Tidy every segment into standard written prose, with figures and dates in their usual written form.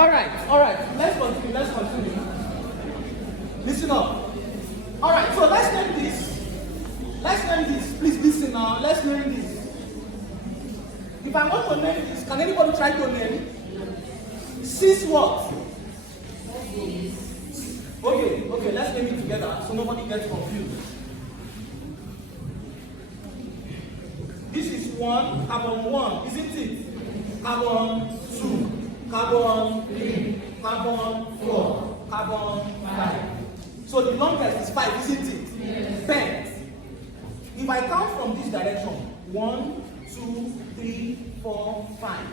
Alright, let's continue. Listen up. Alright, so let's name this. Please listen now, let's name this. If I want to name this, can anybody try to name? Cis what? Okay, let's name it together so nobody gets confused. This is carbon 1, isn't it? Carbon 2, carbon 3, carbon 4, carbon 5. So the longest is 5, isn't it? Yes. Bent. If I count from this direction, 1, 2, 3, 4, 5.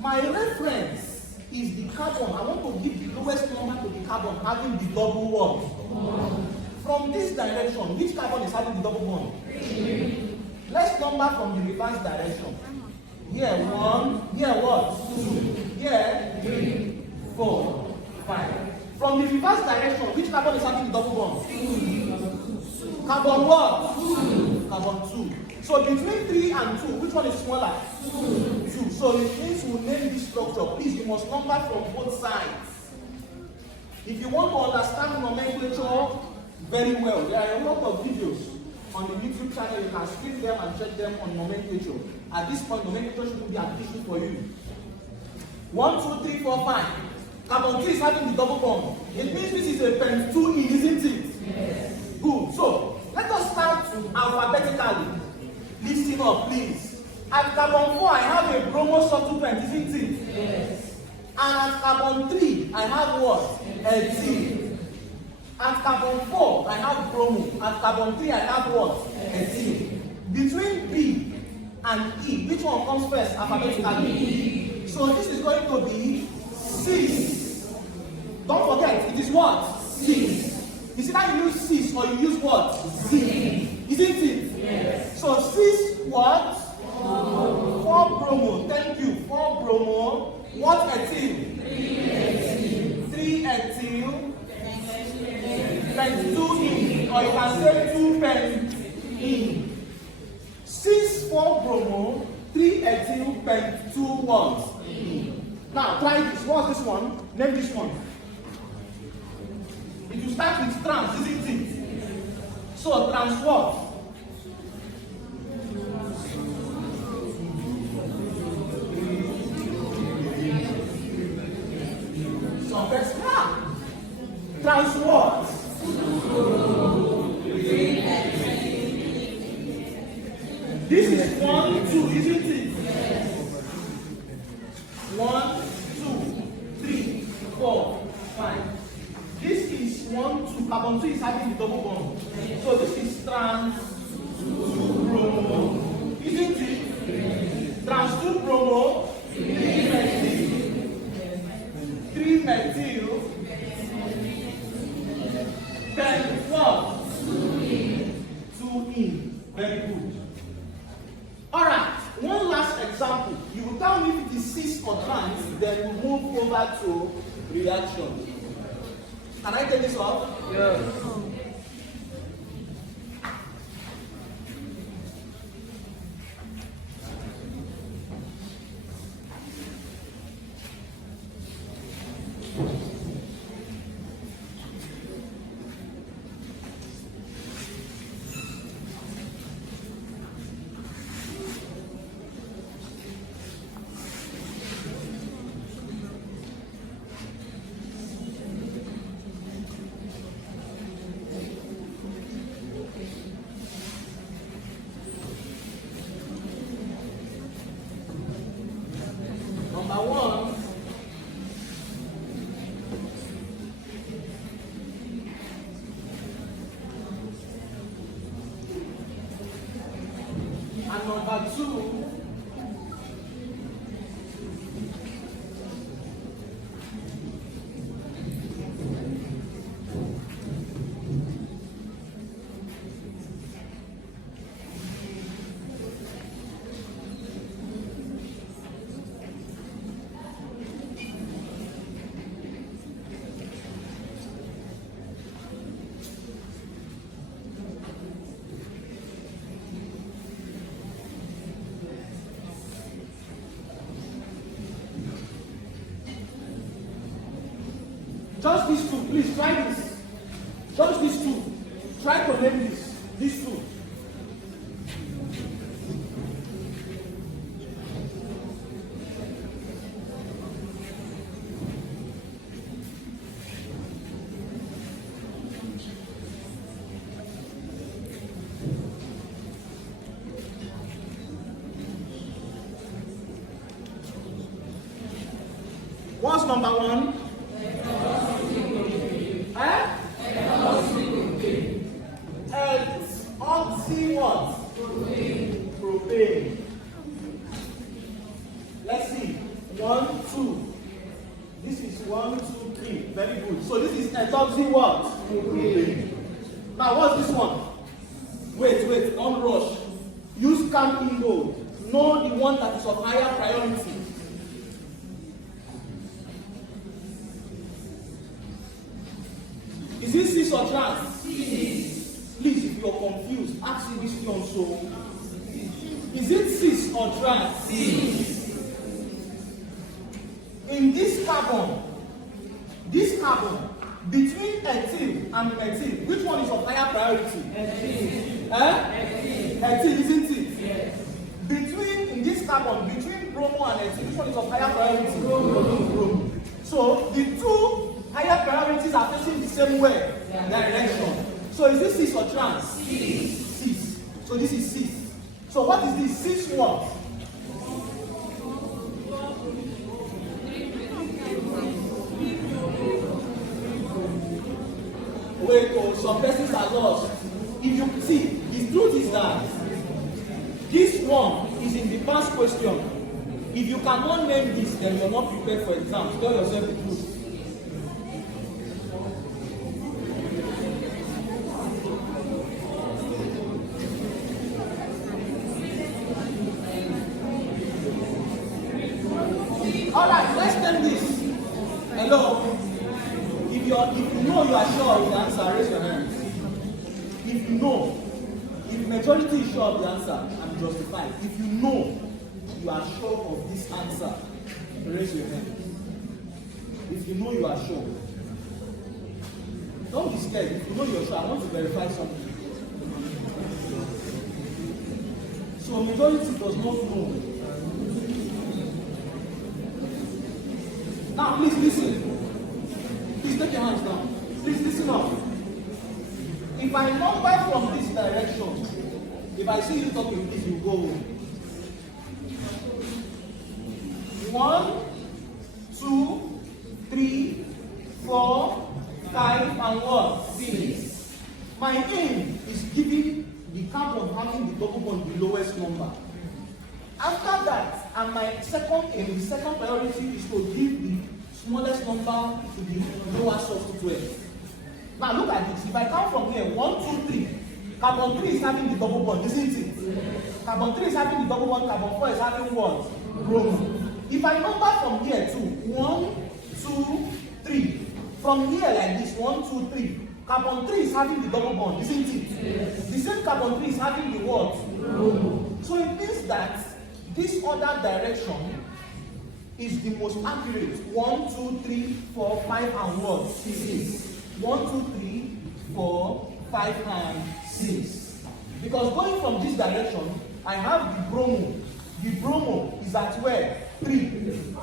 My reference is the carbon. I want to give the lowest number to the carbon having the double what? 1. From this direction, which carbon is having the double 1? 3. Let's number from the reverse direction. Here 1, here what? 2, here 3, 4, 5. From the reverse direction, which carbon is having the double 1? 2. Carbon what? 2. Carbon 2. So between 3 and 2, which one is smaller? 2. So it means we name this structure. Please, you must number from both sides. If you want to understand nomenclature very well, there are a lot of videos on the YouTube channel. You can skip them and check them on nomenclature. At this point, nomenclature shouldn't be an issue for you. 1, 2, 3, 4, 5. Carbon 3 is having the double bond. It means this is a pen 2E, isn't it? Yes. Good. So let us start alphabetically. Listen up, please. At carbon 4, I have a bromo substituent, isn't it? Yes. And at carbon 3, I have what? Ethyl. At carbon 4, I have bromo. At carbon 3, I have what? Ethyl. Between B and E, which one comes first alphabetically? So this is going to be cis. Don't forget, it is what? Cis. You see that you use cis or you use what? Z. Isn't it? Yes. So cis what? 4 bromo. Thank you. 4 bromo. What ethyl? 3 ethyl. Pen 2E. Or you can say 2 pen E. 6 4 bromo. 3 ethyl pen 2 what? E. Now try this. What's this one? Name this one. It will start with trans, isn't it? So trans what? So that's trans what? This is 1, 2, isn't it? 1, 2, 3, 4, 5. This is 1, 2. Carbon 2 is having the double bond. So this is trans 2 bromo. Isn't it? Trans 2 bromo. 3 methyl. 3 methyl. Then what? 2E. Very good. Alright, one last example. You will tell me if it is cis or trans, then we move over to reaction. Can I take this off? Yes. Just these two, please try this. Just these two. Try to name this. These two. What's number one? Oxy what? Propane. Let's see. 1, 2. This is 1, 2, 3. Very good. So this is ethoxy what? Propane. Now what's this one? Wait, don't rush. Use calm in mode. Know the one that is of higher priority. Is it cis or trans? Please, if you're confused, ask me this question. So, is it cis or trans? In this carbon, between ethyl and methyl, which one is of higher priority? Ethyl, isn't it? Yes. In this carbon, between bromo and ethyl, which one is of higher priority? Bromo. So, the two higher priorities are facing the same way, direction. So is this cis or trans? Cis. So this is cis. So what is this? Cis what? Wait, some persons are lost. If you see, the truth is that this one is in the past question. If you cannot name this, then you're not prepared for exams. Tell yourself the truth. Alright, let's take this. Hello. If you know you are sure of the answer, raise your hand. If you know, if majority is sure of the answer, I'm justified. If you know you are sure of this answer, raise your hand. If you know you are sure. Don't be scared. If you know you're sure, I want to verify something. So majority does not know. Now, please listen. Please take your hands down. Please listen up. If I number from this direction, if I see you talking, please you go. 1, 2, 3, 4, 5, and what? 6. My aim is giving the carbon having the double bond the lowest number. After that, and my second aim, the second priority is to give the smallest number to the lower substituent. Now look at this. If I count from here, 1, 2, 3, carbon 3 is having the double bond, isn't it? Carbon 3 is having the double bond, carbon 4 is having what? Bromo. If I number from here too, 1, 2, 3. From here like this, 1, 2, 3. Carbon 3 is having the double bond, isn't it? Yes. The same carbon 3 is having the what? Bromo. So it means that this other direction is the most accurate. 1, 2, 3, 4, 5, and what? 6. 1, 2, 3, 4, 5, and 6. Because going from this direction, I have the bromo. The bromo is at where? 3.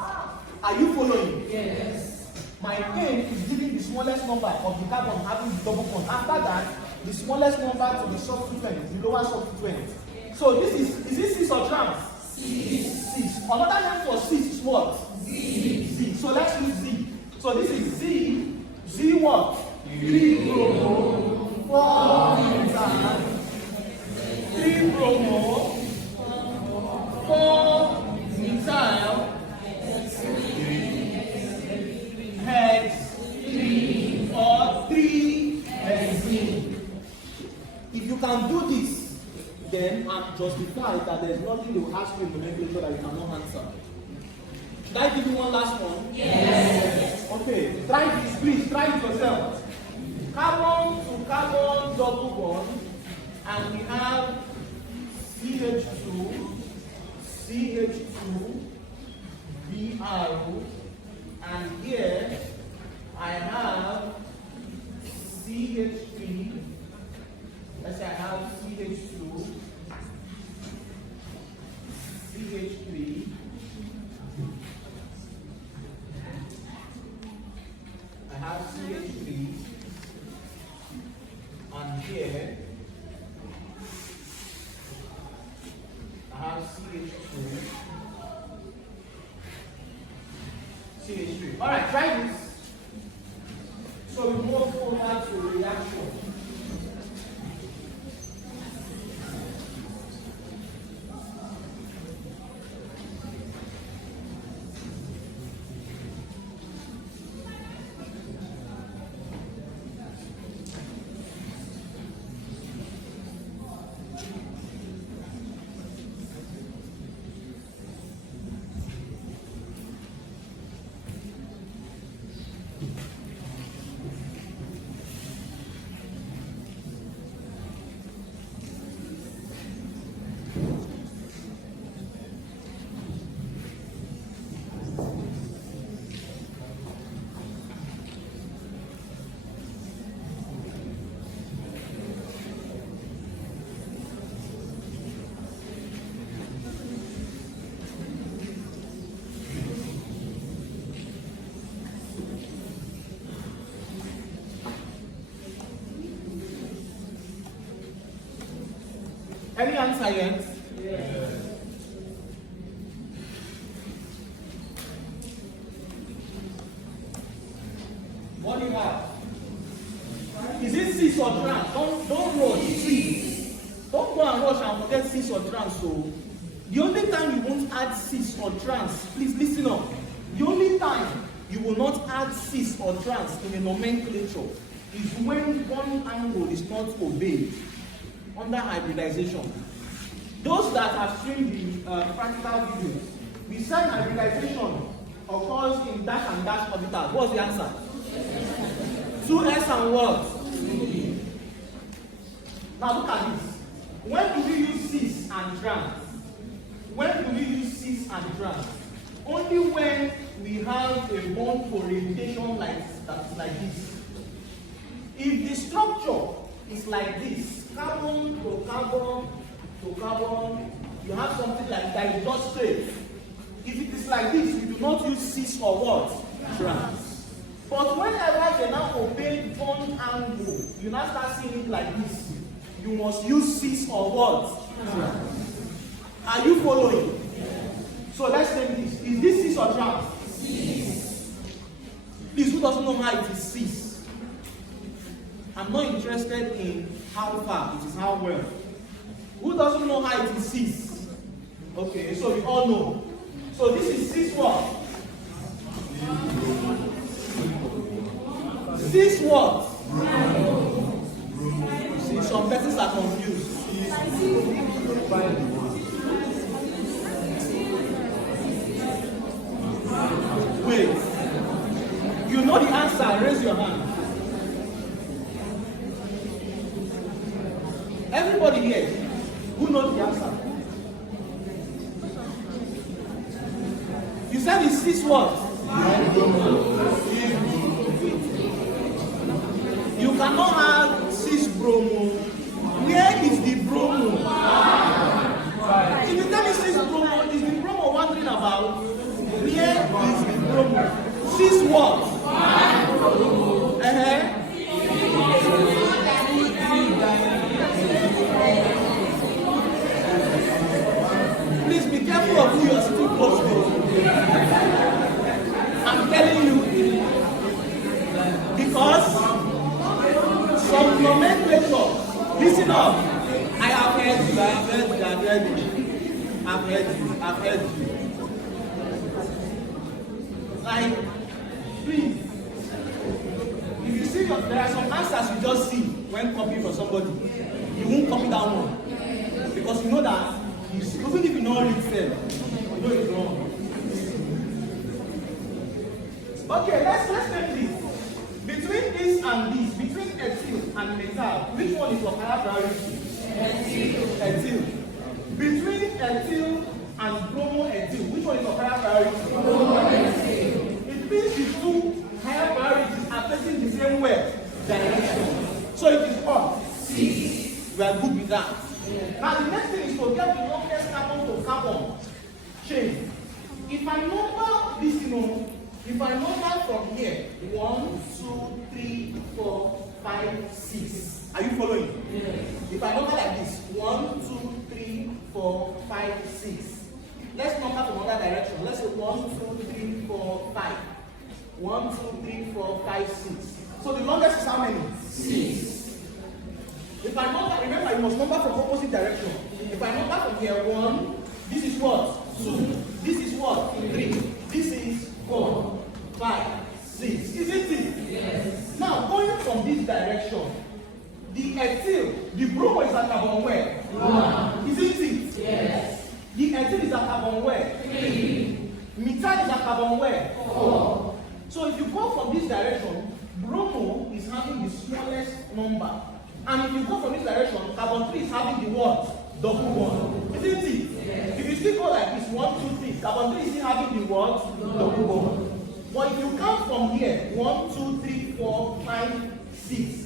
Are you following? Yes. My aim is giving the smallest number of the carbon having the double bond. After that, the smallest number to the substituent, the lower substituent. So this is this cis or trans? Cis. Another name for cis is what? Z. So let's use Z. So this is Z. Z what? 3 bromo, 4 methyl, 3 bromo, 4 methyl, hex 3 or 3 hexene. If you can do this, then I'm justified that there's nothing they will ask you in the nomenclature that you cannot answer. Should I give you one last one? Yes. Okay, try this, please. Try it yourself. Carbon to carbon double bond, and we have CH2, CH2, Br, and here I have CH3. Let's say I have CH2, CH3. I have CH3, and here I have CH2, CH3. All right, try this. So we move forward to reaction. Any answer yet? Yes. What do you have? Is it cis or trans? Don't rush. Cis. Don't go and rush and forget cis or trans. So the only time you won't add cis or trans, please listen up. The only time you will not add cis or trans in a nomenclature is when one angle is not obeyed under hybridization. Those that have seen the practical videos, we said hybridization occurs in dash and dash orbitals. What's the answer? 2s and what? Now look at this. When do we use cis and trans? When do we use cis and trans? Only when we have a bond orientation like this. If the structure is like this, carbon to carbon to carbon, you have something like that, is just straight. If it is like this, we do not use cis or what? Trans. But whenever they now obey bond angle, you now start seeing it like this. You must use cis or what? Trans. Are you following? So let's take this. Is this cis or trans? Cis. Please, who doesn't know how it is cis? I'm not interested in how far, it is how well. Who doesn't know how it is cis? Okay, so we all know. So this is cis what? Cis what? See, some persons are confused. Wait. You know the answer, raise your hand. Everybody here, who knows the answer? You said it's cis what? You cannot have cis bromo. Where is the bromo? If you tell me cis bromo, is the bromo wondering about? Where is the bromo? Cis what? Please be careful of who you are sitting close to. I'm telling you, because some nomenclature, listen up. I have heard you, I've heard you. Like, please, if you see, there are some answers you just see when copying for somebody. You won't copy that one. Because you know that, even if you know it itself, you know it's wrong. Okay, let's take this. Between this and this, between ethyl and methyl, which one is of higher priority? Ethyl. Between ethyl and bromoethyl, which one is of higher priority? Bromoethyl. It means the two higher priorities with that? Now the next thing is to get the longest carbon to carbon chain. If I number this, if I number from here, 1, 2, 3, 4, 5, 6. Are you following? Yes. If I number like this, 1, 2, 3, 4, 5, 6. Let's number from another direction. Let's say 1, 2, 3, 4, 5. 1, 2, 3, 4, 5, 6. So the longest is how many? 6. If I number, remember you must number from opposite direction. If I number from here, 1, this is what? 2. This is what? 3. This is 4, 5, 6. Isn't it? Yes. Now going from this direction, the ethyl, the bromo is at carbon where? 1. Isn't it? Yes. The ethyl is at carbon where? 3. Methyl is at carbon where? 4. So if you go from this direction, bromo is having the smallest number. And if you go from this direction, carbon 3 is having the what? Double bond. Isn't it? Yes. If you still go like this, 1, 2, 3, carbon 3 is still having the what? Double bond. But if you count from here, 1, 2, 3, 4, 5, 6.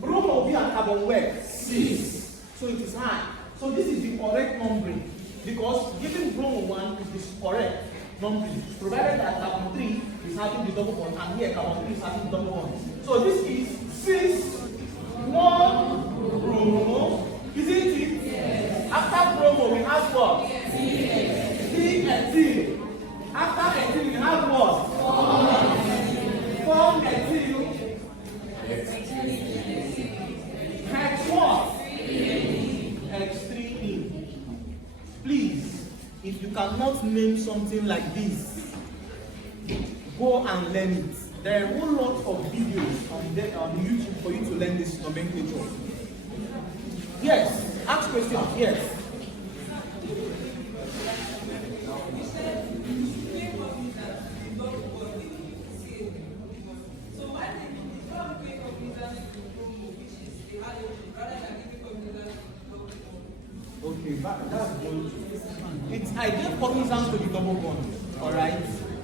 Bromo will be at carbon where? 6. So it is high. So this is the correct numbering. Because giving bromo 1 is the correct numbering. Provided that carbon 3 is having the double bond and here carbon 3 is having the double bond. So this is 6, 1 bromo. Isn't it? Yes. After bromo we have what? 3 ethyl. After ethyl we have what? 4 ethyl. Hex what? X3E. Please, if you cannot name something like this, go and learn it. There are a whole lot of videos on the YouTube for you to learn this nomenclature. Yes, ask questions. Yes. Okay, that's good. It's I gave cognizance to the double bond. Alright?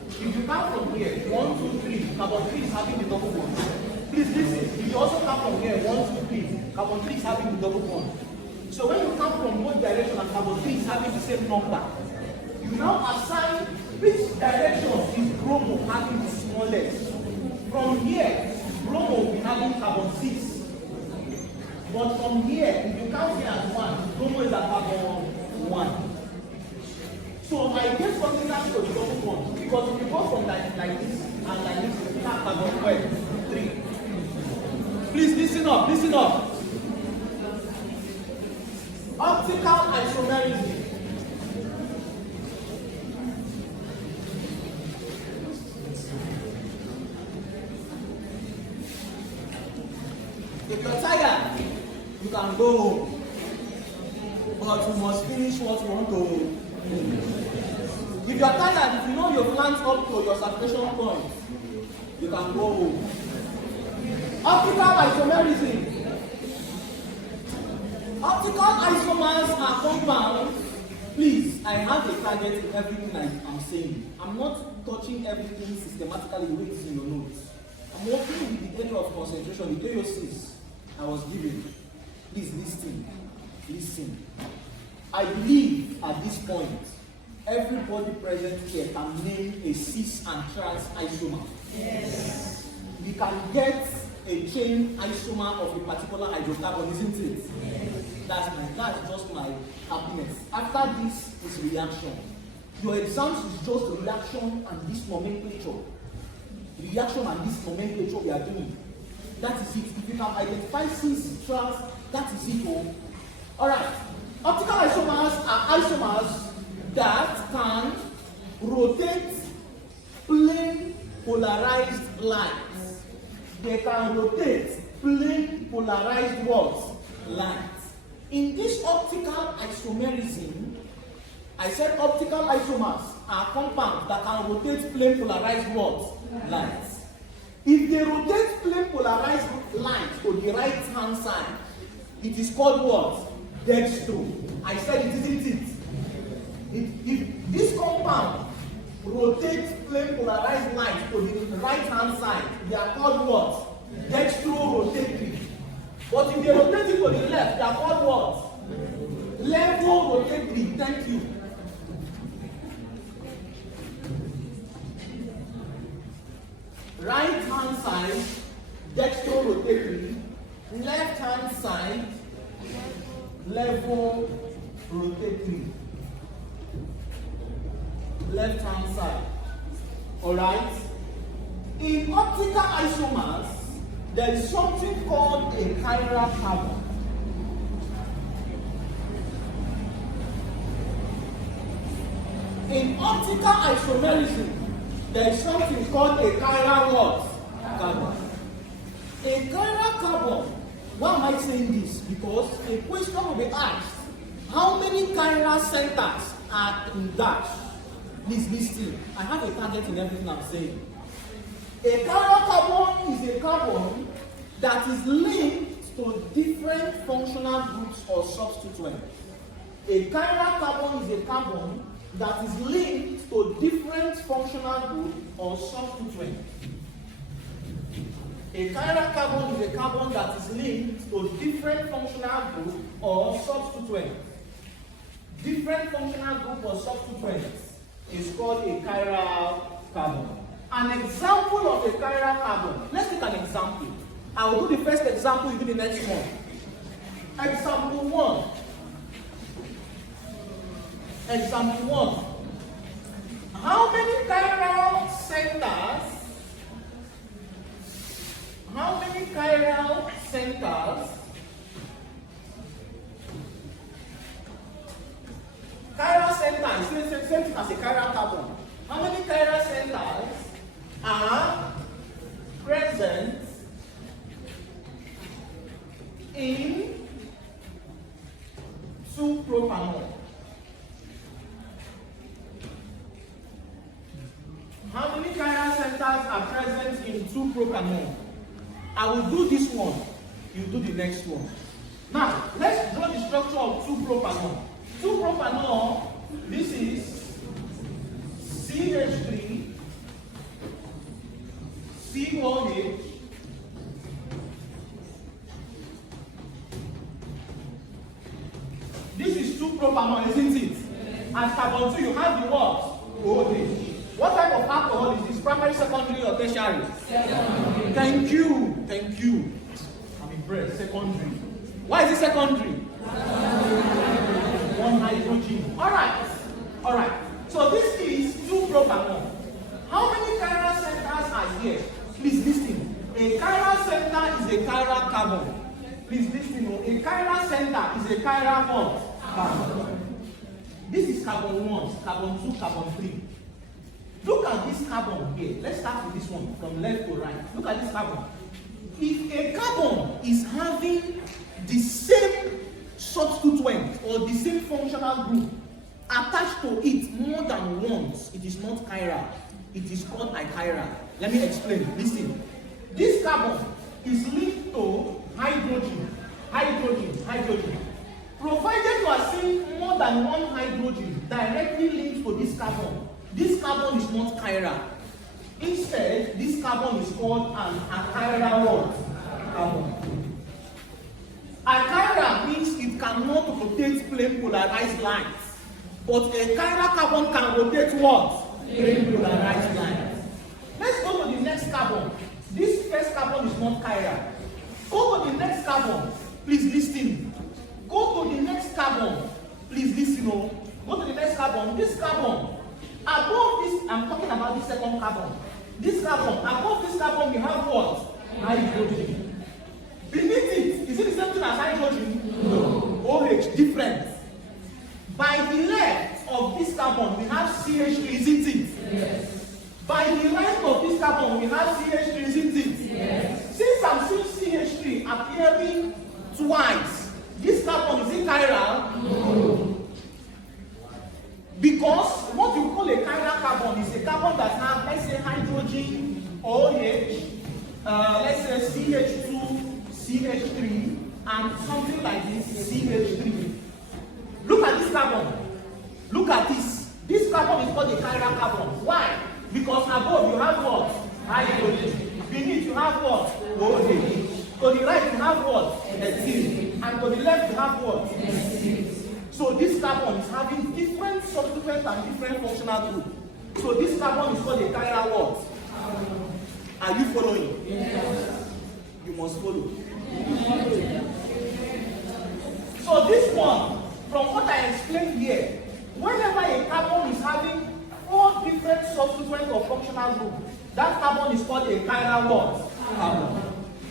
If you count from here, 1, 2, 3, carbon 3 is having the double bond. Please listen. If you also count from here, 1, 2, 3, carbon 3 is having the double bond. So when you count from both directions and carbon 3 is having the same number, you now assign which direction is bromo having the smallest. From here, bromo will be having carbon 6. But from here, if you count here as 1, bromo is at carbon 1. So I gave something that's for the double bond. Because if you go from like this and like this, you have carbon 3. Please listen up, listen up. Optical isomerism. If you're tired, you can go home. But you must finish what you want to do. If you're tired, if you know your plans up to your saturation point, you can go home. Optical isomerism. Optical isomers are compounds. Please, I have a target in everything I'm saying. I'm not touching everything systematically the way it's in your notes. I'm working with the area of concentration, the AOCs I was given. Please listen. Listen. I believe at this point, everybody present here can name a cis and trans isomer. Yes. We can get a chain isomer of a particular hydrocarbon, isn't it? Yes. That's just my happiness. After this is reaction. Your exams is just reaction and this nomenclature. Reaction and this nomenclature we are doing. That is it. If you can identify cis, trans, that is it all. Alright. Optical isomers are isomers that can rotate plane polarized lines. They can rotate plane polarized what? Lines. In this optical isomerism, I said optical isomers are compounds that can rotate plane polarized what? Lines. If they rotate plane polarized lines to the right hand side, it is called what? Dextro. I said it, isn't it? If this compound rotates plane polarized lines to the right hand side, they are called what? Dextro-rotatory. But if they rotate it to the left, they are called what? Level rotatory. Thank you. Right hand side, dextro-rotatory. Left hand side, level rotatory. Left hand side. Alright? In optical isomers, there is something called a chiral carbon. In optical isomerism, there is something called a chiral what? Carbon. A chiral carbon. Why am I saying this? Because a question will be asked, how many chiral centers are in dash? Please listen. I have a target in everything I'm saying. A chiral carbon is a carbon that is linked to different functional groups or substituents. A chiral carbon is a carbon that is linked to different functional groups or substituents. A chiral carbon is a carbon that is linked to different functional groups or substituents. Different functional group or substituents is called a chiral carbon. An example of a chiral carbon. Let's take an example. I will do the first example, you do the next one. Example 1. Example 1. How many chiral centers? How many chiral centers? Chiral centers, same thing as a chiral carbon. How many chiral centers are present in 2-propanol? How many chiral centers are present in 2-propanol? I will do this one, you do the next one. Now, let's draw the structure of 2-propanol. 2-propanol, this is CH3, COH, this is 2-propanol, isn't it? And carbon 2, you have the what? OH. What type of alcohol is this? Primary, secondary, or tertiary? Secondary. Thank you. Thank you. I'm impressed. Secondary. Why is it secondary? One hydrogen. Alright. Alright. So this is 2-propanol. How many chiral centers are here? Please listen. A chiral center is a chiral carbon. Please listen. A chiral center is a chiral what? Carbon. This is carbon 1, carbon 2, carbon 3. Look at this carbon here. Let's start with this one from left to right. Look at this carbon. If a carbon is having the same substituent or the same functional group attached to it more than once, it is not chiral. It is called achiral. Let me explain. Listen. This carbon is linked to hydrogen. Hydrogen. Provided you are seeing more than one hydrogen directly linked to this carbon is not chiral. Instead, this carbon is called an achiral carbon. Achiral means it cannot rotate plane polarized lines. But a chiral carbon can rotate what? Plane polarized lines. Let's go to the next carbon. This first carbon is not chiral. Go to the next carbon. Please listen. Go to the next carbon. Please listen. Go to the next carbon. This carbon. Above this, I'm talking about the second carbon. This carbon, above this carbon, we have what? Hydrogen. Beneath it, is it the same thing as hydrogen? No. OH, different. By the left of this carbon, we have CH3, isn't it? Yes. By the right of this carbon, we have CH3, isn't it? Yes. Since I'm seeing CH3 appearing twice, this carbon, is it chiral? No. Because what you call a chiral carbon is a carbon that has, let's say, hydrogen, OH, let's say CH2, CH3, and something like this, CH3. Look at this carbon. Look at this. This carbon is called a chiral carbon. Why? Because above you have what? Hydrogen. Beneath you have what? OH. To the right you have what? Ethyl. And to the left we have what? So this carbon is having different subsequent and different functional group. So this carbon is called a chiral what? Are you following? Yes. You must follow. So this one, from what I explained here, whenever a carbon is having 4 different subsequent or functional groups, that carbon is called a chiral what? Carbon.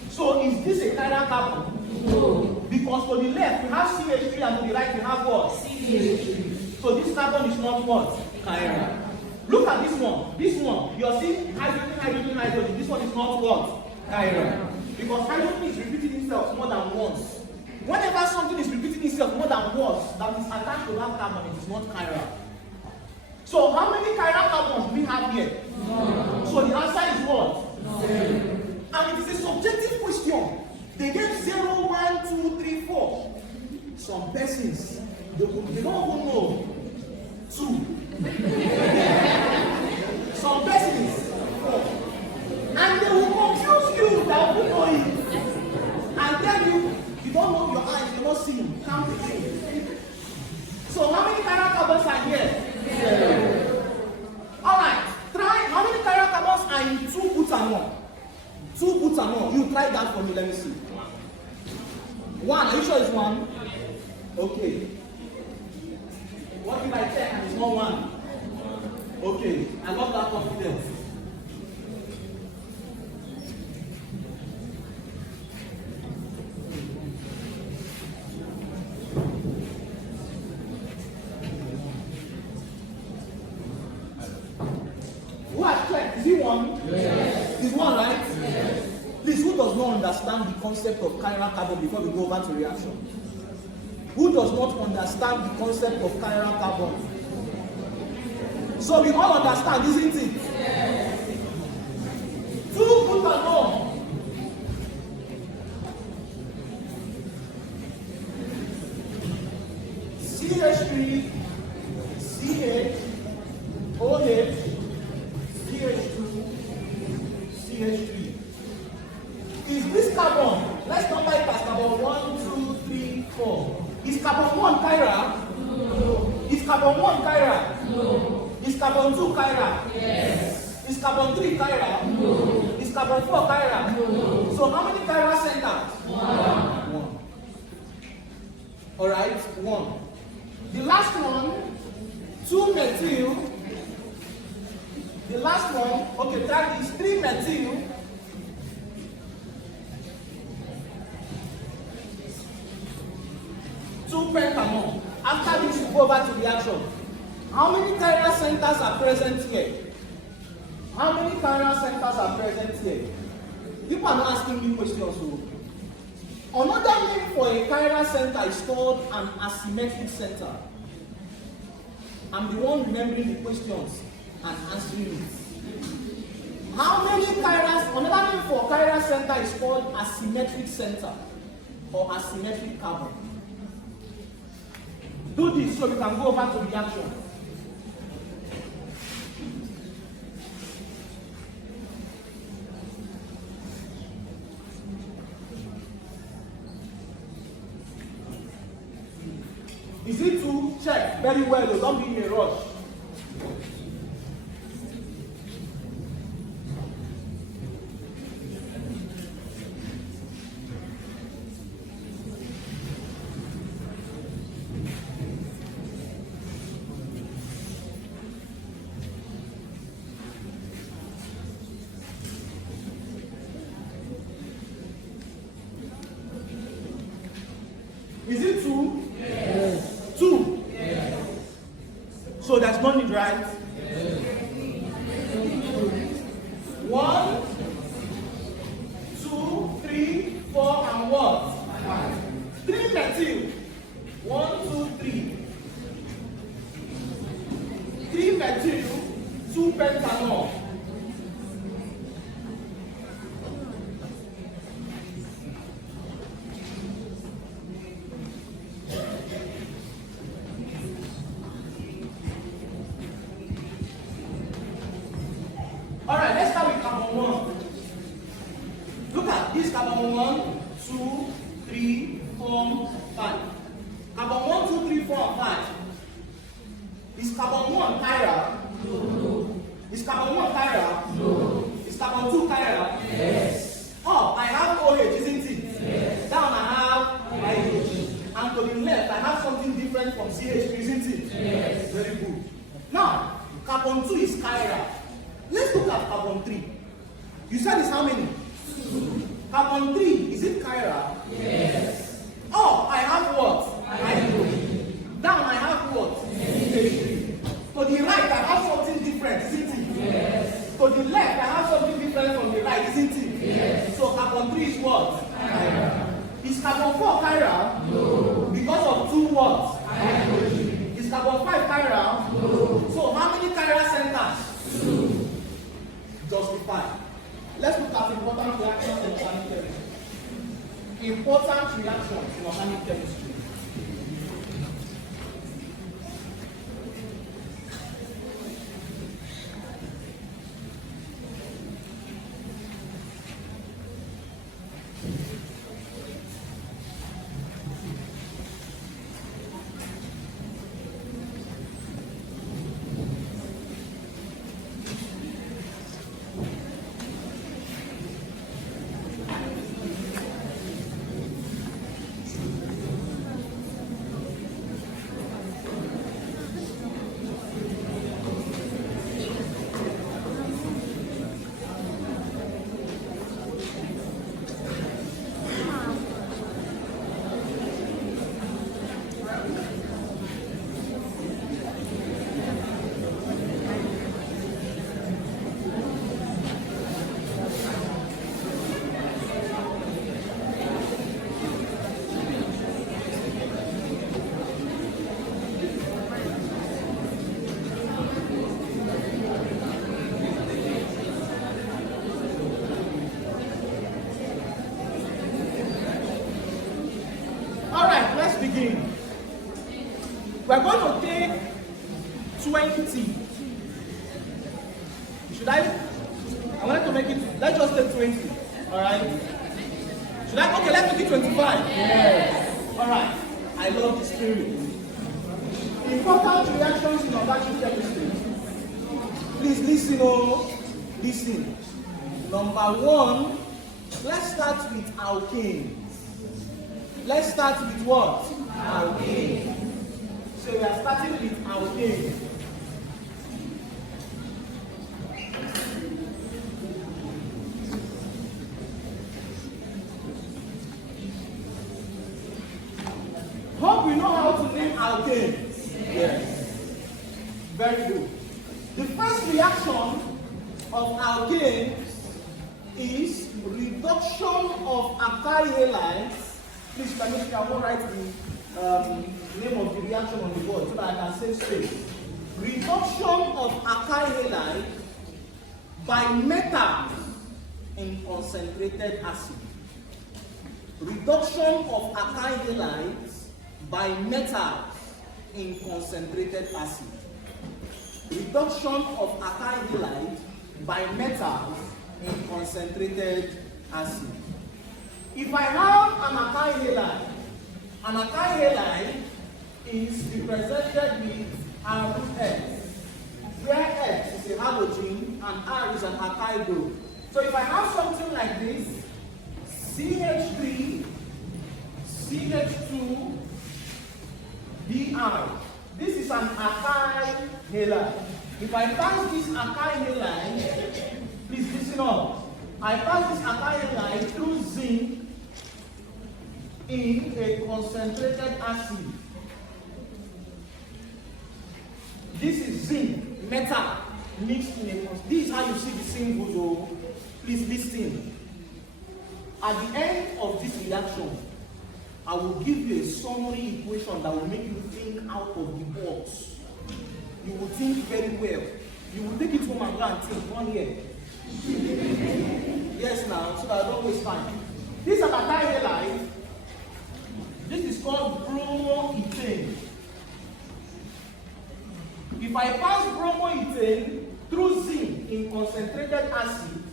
So is this a chiral carbon? No. Because to the left we have CH3 and to the right we have what? CH3. So this carbon is not what? Chiral. Look at this one. This one, you are seeing hydrogen, hydrogen, hydrogen. This one is not what? Chiral. Because hydrogen is repeating itself more than once. Whenever something is repeating itself more than once, that is attached to that carbon, it is not chiral. So how many chiral carbons do we have here? No. So the answer is what? No. And it is a subjective question. They get 0, 1, 2, 3, 4. Some persons, they don't even know 2. Some persons, 4. And they will confuse you that you know it. And tell you, you don't know your eyes, you don't see him. Count again. So how many chiral carbons are here? 0. Alright, try how many chiral carbons are in 2 butanol? 2 butanol. You try that for me, let me see. 1, are you sure it's 1? Okay. What if I check and it's not 1? Okay, I love that confidence. Who has checked? Is it 1? Yes. It's 1, right? Yes. Please, who does not understand the concept of chiral carbon before we go over to reaction? Who does not understand the concept of chiral carbon? So we all understand, isn't it? Yes. 2 butanol. CH3, CH, OH, CH2, CH3. Is this carbon? Let's number it as carbon 1, 2, 3, 4. Is carbon 1 chiral? No. Is carbon 1 chiral? No. Is carbon 2 chiral? Yes. Is carbon 3 chiral? No. Is carbon 4 chiral? No. So how many chiral centers? 1. 1. Alright, 1. The last one, 2 methyl. The last one, okay, that is 3 methyl. 2 pentanol. After this, we go over to reaction. How many chiral centers are present here? How many chiral centers are present here? People are not asking me questions. So. Another name for a chiral center is called an asymmetric center. I'm the one remembering the questions and answering it. How many chirals? Another name for chiral center is called asymmetric center or asymmetric carbon. Do this so we can go over to reaction. Is it 2? Check very well, though. Don't be in a rush. Is it 2? Yes. 2. Yes. So there's no need, right? Yes. 1, 2, 3, 4, and what? 3 methyl. 1, 2, 3. 3 methyl, 2 pentanol. Alright, let's start with carbon 1. Look at this carbon 1, 2, 3, 4, 5. Carbon 1, 2, 3, 4, and 5. Is carbon 1 chiral? No. Is carbon 1 chiral? No. Is carbon 2 chiral? Yes. Up, I have OH, isn't it? Yes. Down, I have hydrogen. And to the left, I have something different from CH, isn't it? Yes. Very good. Now, carbon 2 is chiral. Let's look at carbon 3. You said it's how many? 2. Carbon 3, is it chiral? Yes. Up, I have what? Hydrogen. Down, I have what? CH3. To the right, I have something different, isn't it? Yes. To the left, I have something different from the right, isn't it? Yes. So carbon 3 is what? Chiral. Is carbon 4 chiral? No. Because of 2 what? Hydrogen. Is carbon 5 chiral? No. So how many chiral centers? 2. Justified. Let's look at important reactions in organic chemistry. Important reactions in organic chemistry. Begin. We're going to take 20. Should I wanted to make it, let's just take 20. Alright? Should I? Okay, let's make it 25. Yes. Alright. I love the spirit. Important reactions in organic chemistry. Please listen, listen. Number 1, let's start with alkanes. Let's start with what? Alkane. So we are starting with alkane. Hope we know how to name alkanes. Yes. Very good. The first reaction of alkanes is reduction of alkyl halides. Please, I will write the name of the reaction on the board so that I can save space. Reduction of alkyl halide by metals in concentrated acid. Reduction of alkyl halides by metals in concentrated acid. Reduction of alkyl halide by metals in concentrated acid. If I have an alkyl halide is represented with Rx, where X is a halogen and R is an alkyl group. So if I have something like this, CH3, CH2, Br, this is an alkyl halide. If I pass this alkyl halide, please listen up. I pass this alkyl halide through zinc in a concentrated acid. This is zinc, metal, mixed in a concentrated. This is how you see the symbol, though. Please listen. At the end of this reaction, I will give you a summary equation that will make you think out of the box. You will think very well. You will take it home and go and think 1 year. Yes, now, so that I don't waste time. This is an alkyl halide. This is called bromoethane. If I pass bromoethane through zinc in concentrated acid,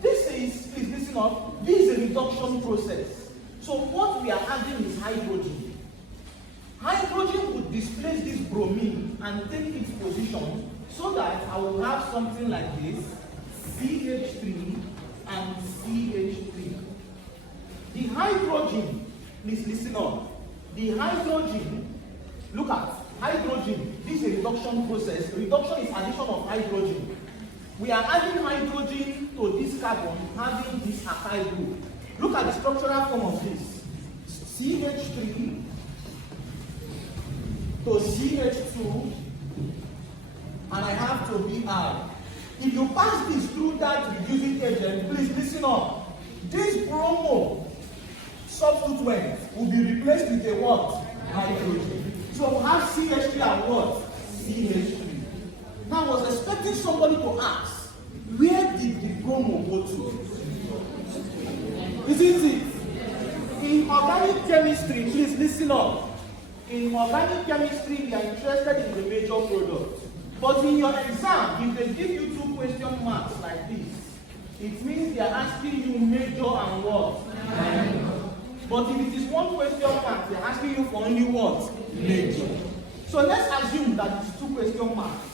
this is, please listen up, this is a reduction process. So what we are adding is hydrogen. Hydrogen would displace this bromine and take its position so that I will have something like this, CH3 and CH3. The hydrogen, please listen up. The hydrogen, look at hydrogen. This is a reduction process. Reduction is addition of hydrogen. We are adding hydrogen to this carbon, having this alkyl group. Look at the structural form of this. CH3 to CH2, and I have to Br. If you pass this through that reducing agent, please listen up. This bromo substituent will be replaced with a what? Hydrogen. So we'll have CH3 and what? CH3. Now I was expecting somebody to ask, where did the bromo go to? Isn't it? In organic chemistry, please listen up. In organic chemistry, we are interested in the major product. But in your exam, if they give you 2 question marks like this, it means they are asking you major and what? But if it is 1 question mark, they are asking you for only what? Major. So let's assume that it's 2 question marks.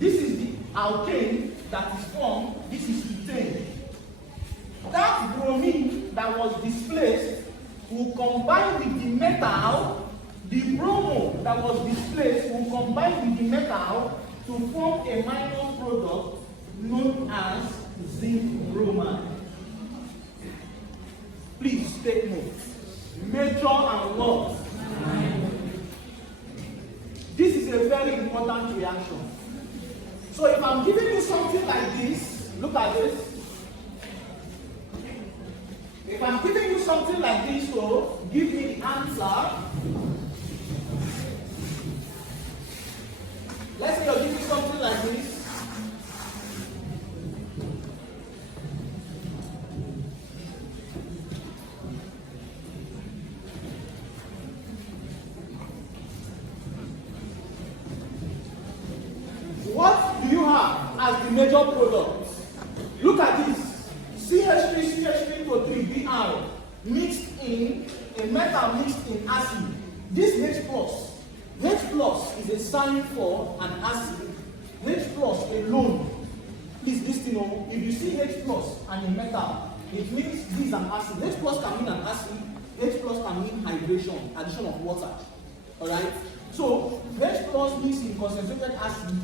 This is the alkane that is formed. This is ethane. That bromine that was displaced will combine with the metal. The bromo that was displaced will combine with the metal to form a minor product known as zinc bromide. Please take note. Major and what? This is a very important reaction. So if I'm giving you something like this, look at this. If I'm giving you something like this, so give me the answer. Let's say you're giving something like this. What do you have as the major product? Look at this. CH3, CH3 to 3, Br mixed in a metal mixed in acid. This H plus is a sign for an acid. H plus alone. Please listen on. If you see H plus and a metal, it means this is an acid. H plus can mean an acid. H plus can mean hydration, addition of water. Alright? So H plus means in concentrated acid.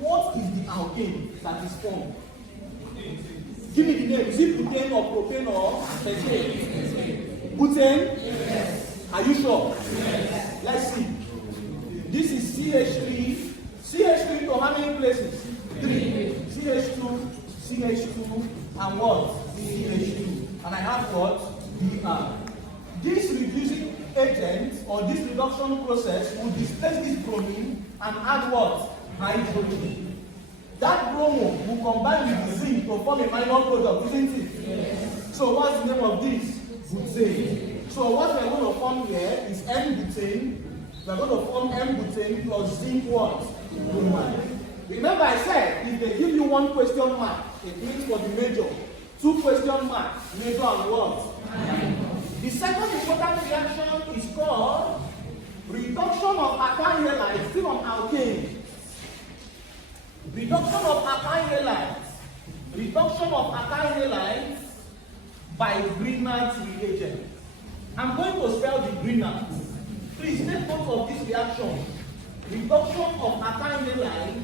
What is the alkane that is formed? Give me the name. Is it butane or propane or pentane? Butane? Yes. Are you sure? Yes. Let's see. This is CH3. CH3 to how many places? 3. CH2, CH2, and what? CH2. And I have what? Br. This reducing agent or this reduction process will displace this bromine and add what? Hydrogen. That bromo will combine with the zinc to form a minor product, isn't it? Yes. So what's the name of this? Butane. So what we're going to form here is N-butane. We're going to form N-butane plus zinc what? Bromide. Remember I said, if they give you 1 question mark, it means for the major. 2 question marks, major and what? The second important reaction is called reduction of alkyl halides, still on alkane. Reduction of alkyl halides. Reduction of alkyl halides by Grignard's reagent. I'm going to spell the Grignard. Please take note of this reaction. Reduction of alkyl halides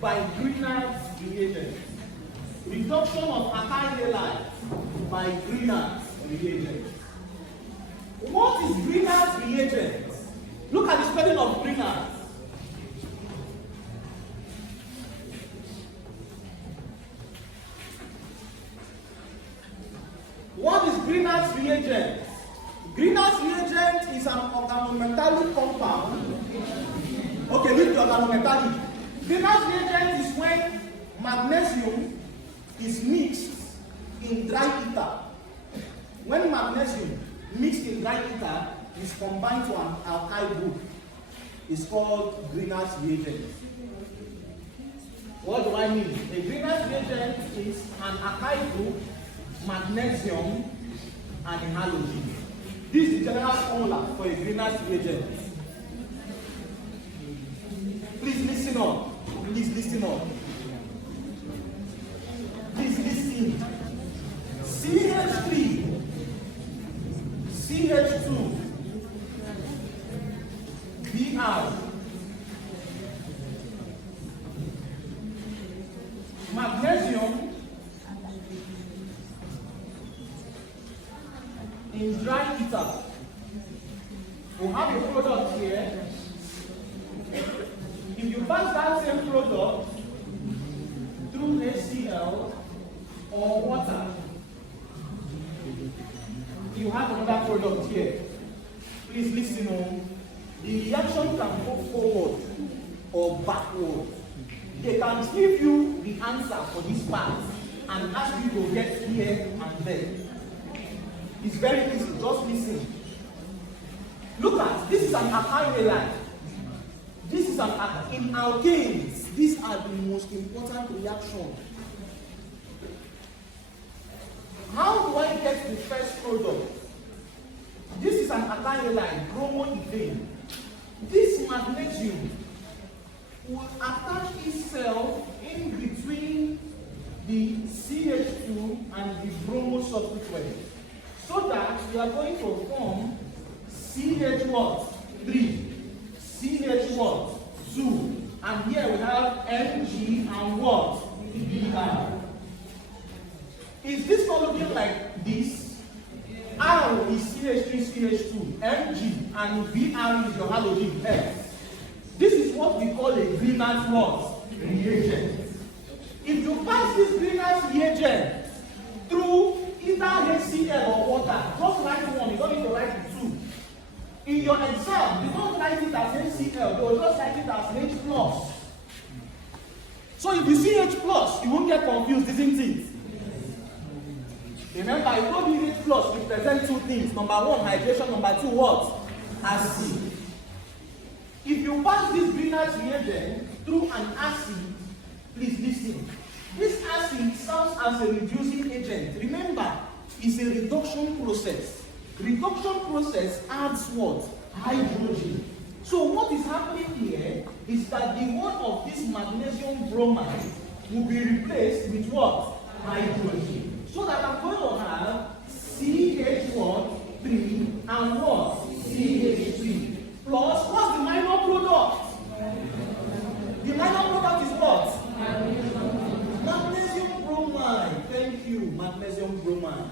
by Grignard's reagent. Reduction of alkyl halides by Grignard's reagent. What is Grignard's reagent? Look at the spelling of Grignard. What is Grignard's reagent? Grignard's reagent is an organometallic compound. Okay, leave the organometallic. Grignard's reagent is when magnesium is mixed in dry ether. When magnesium mixed in dry ether is combined to an alkyl group, it's called Grignard's reagent. What do I mean? A Grignard's reagent is an alkyl group, magnesium, and a halogen. This is the general formula for a greenhouse reagent. Please listen up. Please listen up. Please listen. CH3, CH2, Br, magnesium in dry ether. We have a product here. If you pass that same product through HCl or water, you have another product here. Please listen on. The reaction can go forward or backward. They can give you the answer for this part and ask you to get here and there. It's very easy, just listen. Look at, this is an alkyl halide. This is an alkyl. In alkanes, these are the most important reactions. How do I get the first product? This is an alkyl halide, bromoethane. This magnesium will attach itself in between the CH2 and the bromo substituent, so that we are going to form CH what? 3, CH what? 2, and here we have Mg and what? Br. Is this not looking like this? R is CH3, CH2, Mg, and Br is your halogen F. This is what we call a greenhouse what? Reagent. If you pass this greenhouse reagent through either HCl or water, just write one, you don't need to write the 2. In your exam, you don't write it as HCl, you will just write it as H+. So if you see H+, you won't get confused, isn't it? Remember, I told you H+ represents 2 things. Number 1, hydration. Number 2, what? Acid. If you pass this greenhouse reagent through an acid, please listen. This acid serves as a reducing agent. Remember, it's a reduction process. Reduction process adds what? Hydrogen. So what is happening here is that the one of this magnesium bromide will be replaced with what? Hydrogen. So that I'm going to have CH3 and what? CH3 plus what's the minor product? The minor product is what? Magnesium bromide. Thank you, magnesium bromide.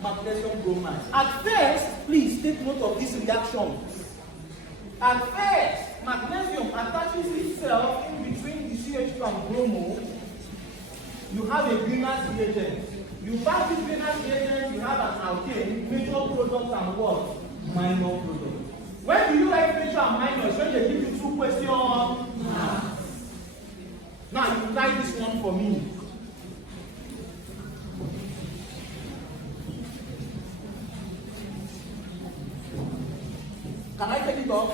Magnesium bromide. At first, please take note of this reaction. At first, magnesium attaches itself in between the CH2 and bromo. You have a greenhouse reagent. You pass this greenhouse reagent, you have an alkane, major product and what? Minor product. When do you write major and minor? It's when they give you 2 questions. Now you write this one for me. Can I take it off?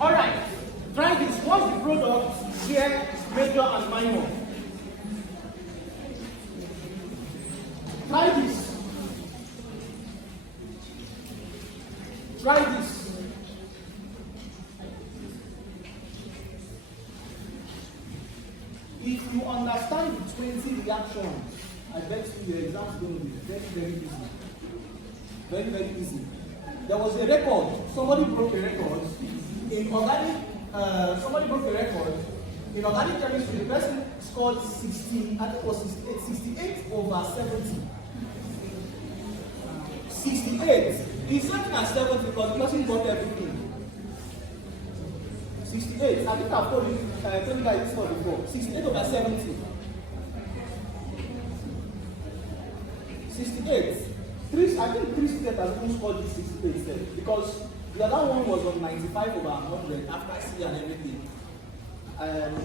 Alright, try this. What's the product here? Major and minor. Try this. Try this. If you understand the 20 reactions, I bet you your exam is going to be very, very easy. Very, very easy. There was a record. Somebody broke a record. In organic, somebody broke a record. In organic chemistry, the person scored 60, I think it was 68 over 70. 68 It's something at 70 because it doesn't got everything. 68. I think I've told you guys this one before. 68 over 70. 68. I think 3 students have even scored this 68 then, because the other one was on 95 over 100 after C and everything. And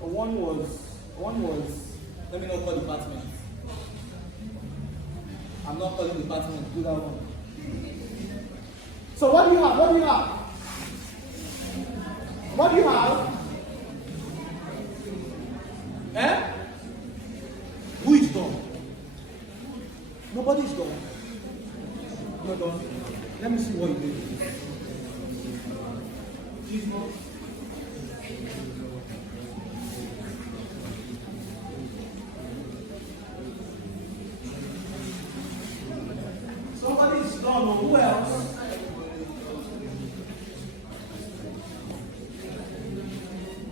one was, let me not call department. I'm not calling department, do that one. So what do you have? What do you have? What do you have? Eh? Who is done? Nobody is done. You're done. Let me see what you did. She's not. Somebody is done, or who else?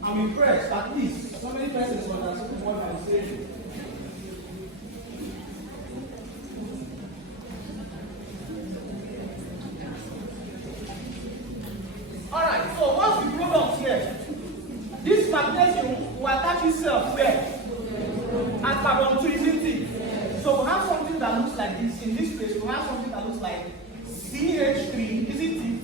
I'm impressed, at least. So many persons understand what I'm saying. Alright, so what's the product here? This magnesium will attach itself where? At carbon 2, isn't it? So we have something that looks like this. In this case, we have something that looks like CH3, isn't it?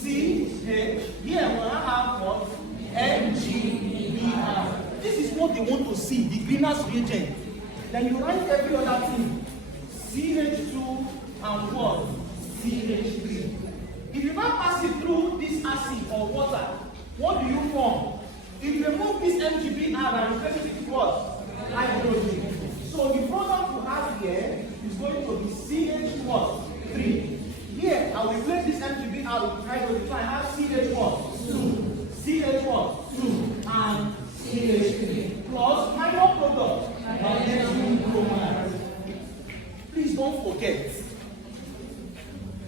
CH. Here we have what? MgBr. This is what they want to see, the greenhouse reagent. Then you write every other thing. CH2 and what? CH3. If you now pass it through this acid or water, what do you form? If you remove this MgBr and replace it with what? Hydrogen. So the product you have here is going to be CH what? 3. Here, I will replace this MgBr with hydrogen, so I have CH what? 2. CH1, 2, and CH3 plus minor product, magnesium bromide. Please don't forget.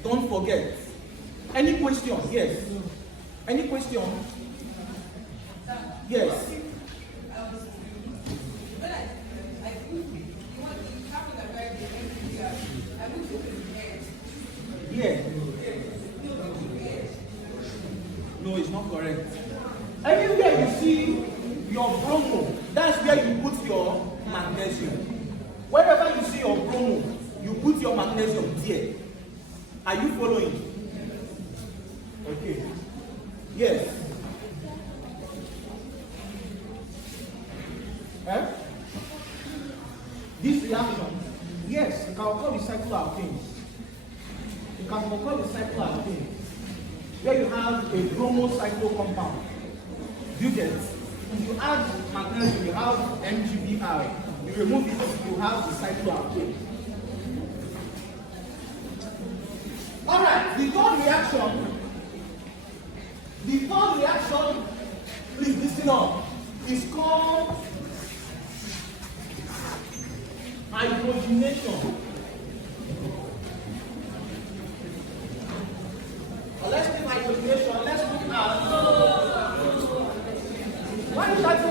Don't forget. Any question? Yes. Any question? Yes. Yeah. No, it's not correct. Anywhere you see your bromo, that's where you put your magnesium. Wherever you see your bromo, you put your magnesium there. Are you following? Okay. Yes. Eh? This reaction, yes, you can call the cycle alkanes. You can call the cycle alkanes. Where you have a bromocycle compound. You get, if you add magnesium, you have MgBr. You remove it, you have the cycloalkane. Alright, the third reaction, please listen up, is called hydrogenation. Let's do hydrogenation. Let's look at. Why is that so?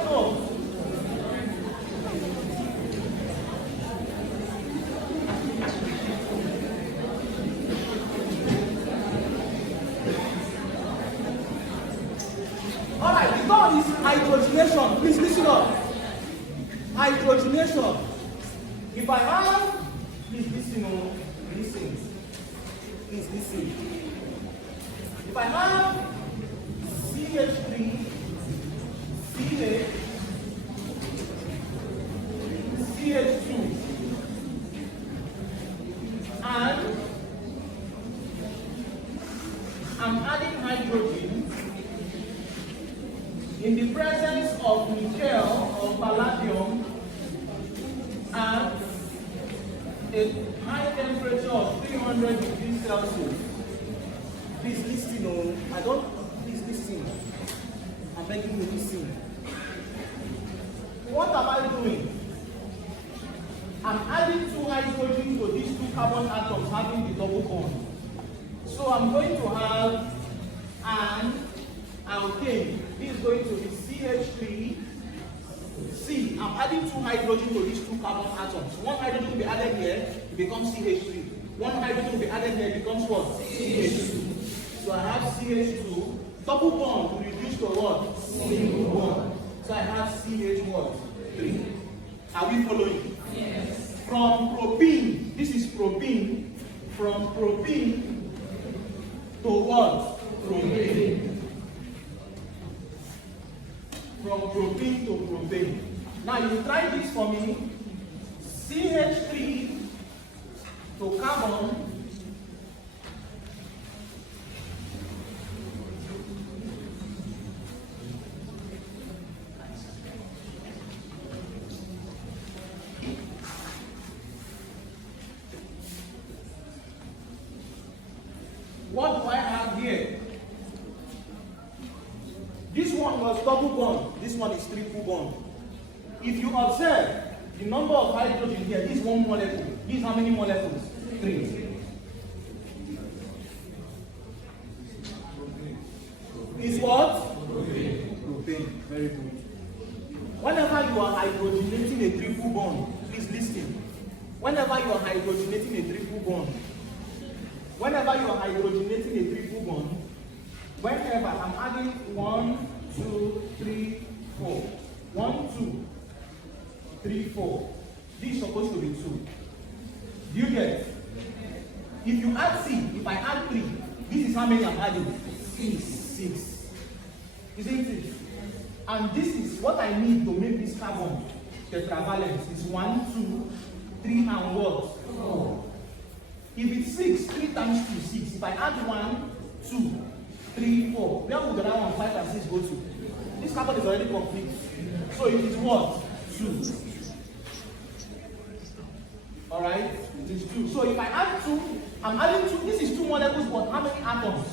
Alright, the third is hydrogenation. Please listen up. Hydrogenation. If I have, please listen. Please listen. If I have CH3, CH, CH2, and I'm adding hydrogen in the presence of nickel or palladium at a high temperature of 300 degrees Celsius. Please listen, please listen. I'm begging you to listen. What am I doing? I'm adding 2 hydrogen to these 2 carbon atoms having the double bond. So I'm going to have an alkane. This is going to be CH3. See, I'm adding 2 hydrogen to these 2 carbon atoms. 1 hydrogen will be added here, it becomes CH3. One hydrogen will be added here, becomes what? CH2. So I have CH2, double bond will reduce to what? Single bond. So I have CH what? 3. Are we following? Yes. From propene, this is propene, from propene to what? Propane. From propene to propane. Now you try this for me. CH3 to carbon what do I have here? This one was double bond, this one is triple bond. If you observe the number of hydrogen here, this is 1 molecule. This is how many molecules? 3. Is what? Propane. Very good. Whenever you are hydrogenating a triple bond, please listen. Whenever you are hydrogenating a triple bond, whenever I'm adding 1, 2, 3, 4. 1, 2, 3, 4. This is supposed to be 2. Do you get? If you add C, if I add 3, this is how many I'm adding? 6. Isn't it? And this is what I need to make this carbon tetravalent. Is 1, 2, 3, and what? 4. If it's 6, 3 times 2, 6. If I add 1, 2, 3, 4, where would the other one 5 and 6 go to? This carbon is already complete. So it is what? 2. Alright? It is 2. So if I add 2, I'm adding 2. This is 2 molecules, but how many atoms?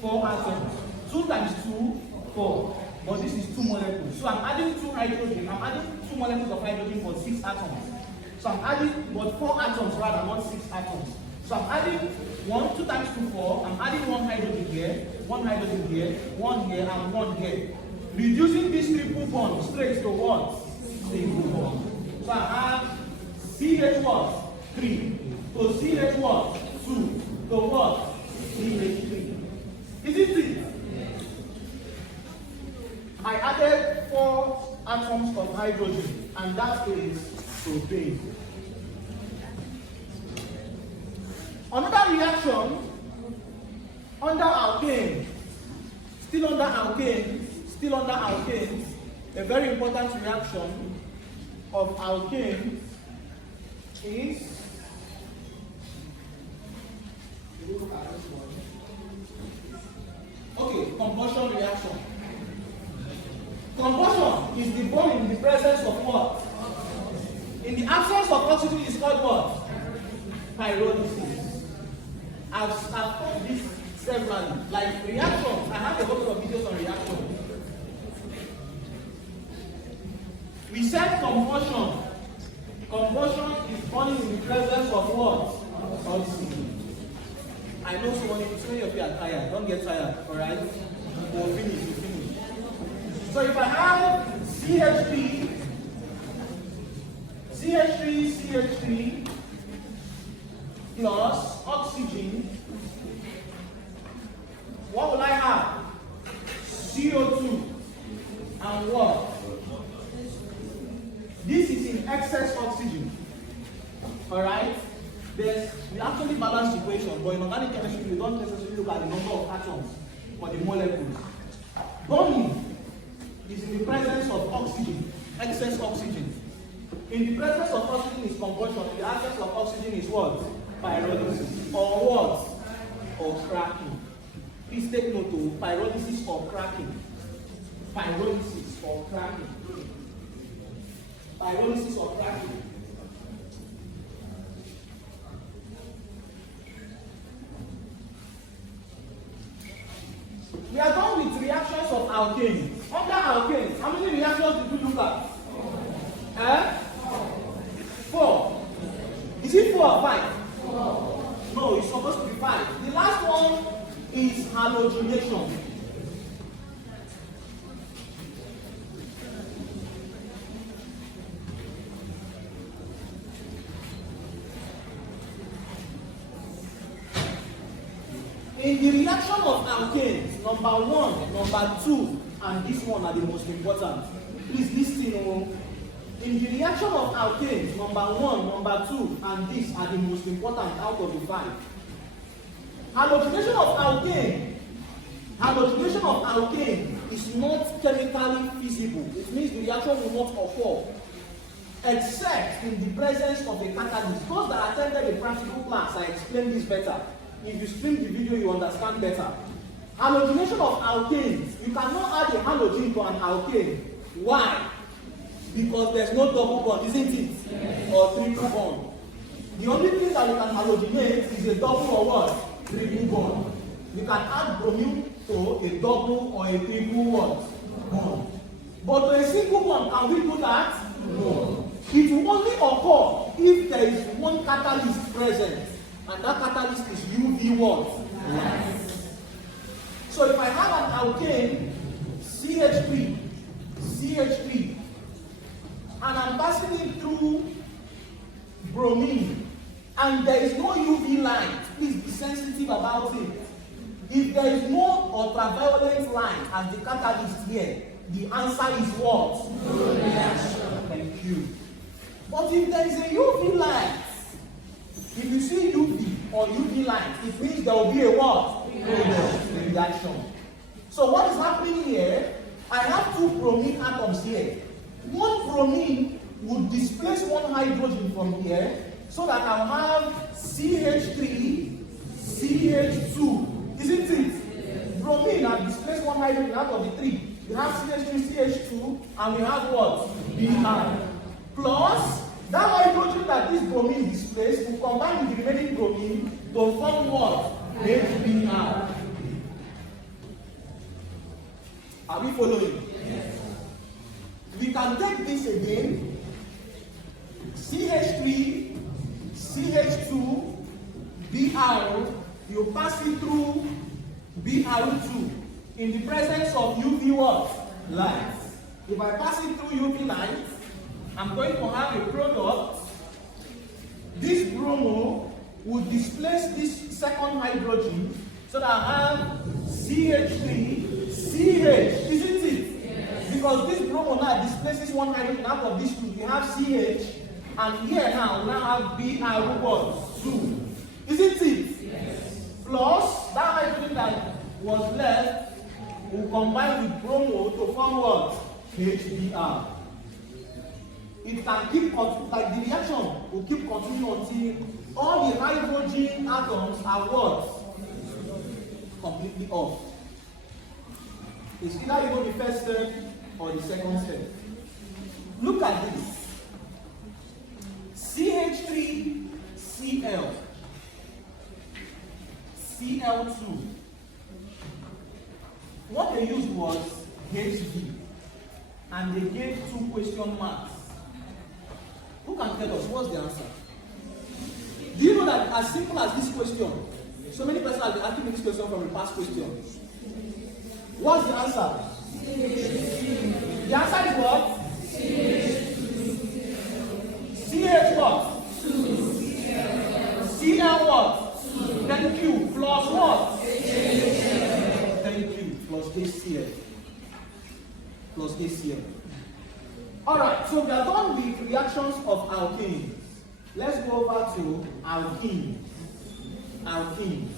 4 atoms. 2 times 2, 4. But this is 2 molecules. So I'm adding 2 hydrogen. I'm adding 2 molecules of hydrogen for 6 atoms. So I'm adding, but 4 atoms rather, not 6 atoms. So I'm adding 1, 2 times 2, 4. I'm adding 1 hydrogen here, 1 hydrogen here, 1 here, and 1 here. Reducing this triple bond straight to what? Single bond. So I have CH what? 3. To CH what? 2. To what? CH3. Is it 3? I added 4 atoms of hydrogen, and that is propane. Another reaction under alkane, still under alkanes, a very important reaction of alkane is, okay, combustion reaction. Combustion is the burning in the presence of what? In the absence of oxygen is called what? Pyrolysis. I've taught this severally. Like reactions, I have a couple of videos on reactions. We said combustion. Combustion is burning in the presence of what? Oxygen. I know so many of you are tired. Don't get tired, alright? We'll finish. So if I have CH3 plus oxygen, what will I have? CO2 and what? This is in excess oxygen. Alright? We actually balance the equation, but in organic chemistry we don't necessarily look at the number of atoms but the molecules. Burning is in the presence of oxygen, excess oxygen. In the presence of oxygen is combustion, in the absence of oxygen is what? Pyrolysis. Or what? Or cracking. Please take note of pyrolysis or cracking. Pyrolysis or cracking. Pyrolysis or cracking. We are done with reactions of alkanes. Under alkanes, how many reactions did we look at? 4. Is it 4 or 5? 4. No, it's supposed to be 5. The last one is halogenation. In the reaction of alkanes, number 1, number 2, and this one are the most important. Please listen. In the reaction of alkanes, number 1, number 2, and this are the most important out of the 5. Halogenation of alkane is not chemically feasible. It means the reaction will not occur except in the presence of a catalyst. Those that attended a practical class, I explained this better. If you stream the video, you understand better. Halogenation of alkanes, you cannot add a halogen to an alkane. Why? Because there's no double bond, isn't it? Yes. Or triple bond. The only thing that you can halogenate is a double or what? Triple bond. You can add bromine to a double or a triple what? Bond. But to a single bond, can we do that? No. It will only occur if there is one catalyst present, and that catalyst is UV what? Light. So if I have an alkane, CH3, and I'm passing it through bromine, and there is no UV light, please be sensitive about it. If there is no ultraviolet light as the catalyst here, the answer is what? No reaction. Thank you. But if there is a UV light, if you see UV or UV light, it means there will be a what? Reaction. So what is happening here? I have 2 bromine atoms here. One bromine would displace one hydrogen from here, so that I'll have CH3, CH2. Isn't it? Yes. Bromine has displaced one hydrogen out of the 3. We have CH3, CH2, and we have what? Br. Plus, that hydrogen that this bromine displaced will combine with the remaining bromine to form what? HBr. Are we following? Yes. We can take this again. CH3, CH2, Br, you pass it through Br2 in the presence of UV what? Light. If I pass it through UV light, I'm going to have a product. This bromo will displace this second hydrogen, so that I have CH3, CH, isn't it? Yes. Because this bromo now displaces one hydrogen out of this 2. We have CH, and here now we have Br2, isn't it? Yes. Plus, that hydrogen that was left will combine with bromo to form what? HBr. It can keep, like the reaction will keep continuing until all the hydrogen atoms are what? Completely off. It's either you go the first step or the second step. Look at this. CH3Cl, Cl2. What they used was HV, and they gave 2 question marks. Who can tell us what's the answer? Do you know that as simple as this question, so many persons have been asking me this question from the past question. What's the answer? The answer is what? CH what? CL what? Thank you. Plus what? Thank you. Plus HCl. Plus HCl. Alright, so we are done with reactions of alkenes. Let's go over to alkenes. Alkenes.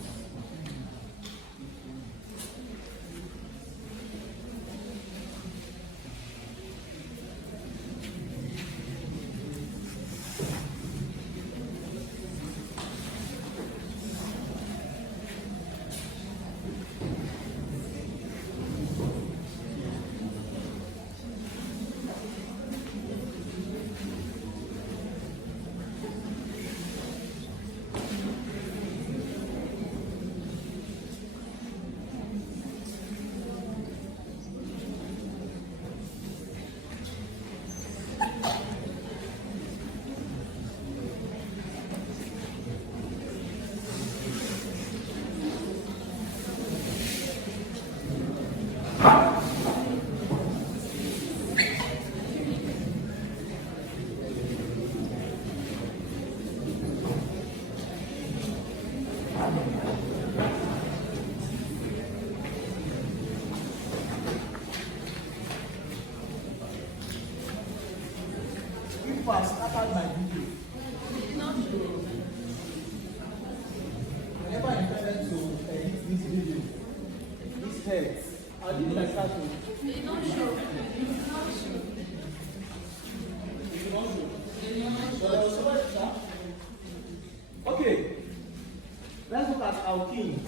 Whenever I intended to edit this video, these heads, how did I start with? They don't show. Okay, let's look at alkenes.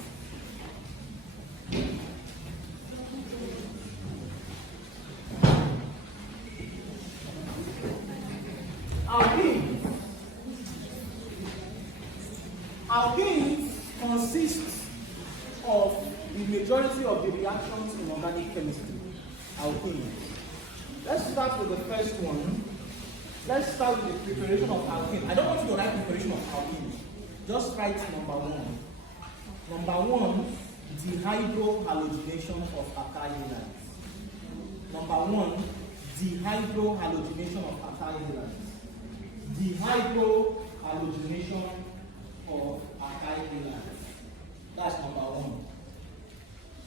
Alkenes consist of the majority of the reactions in organic chemistry. Alkenes. Let's start with the first one. Let's start with the preparation of alkene. I don't want you to write preparation of alkene. Just write number one. Number one, dehydrohalogenation of alkyl. Number one, dehydrohalogenation of alkyl. Dehydrohalogenation of alkyl. That's number one.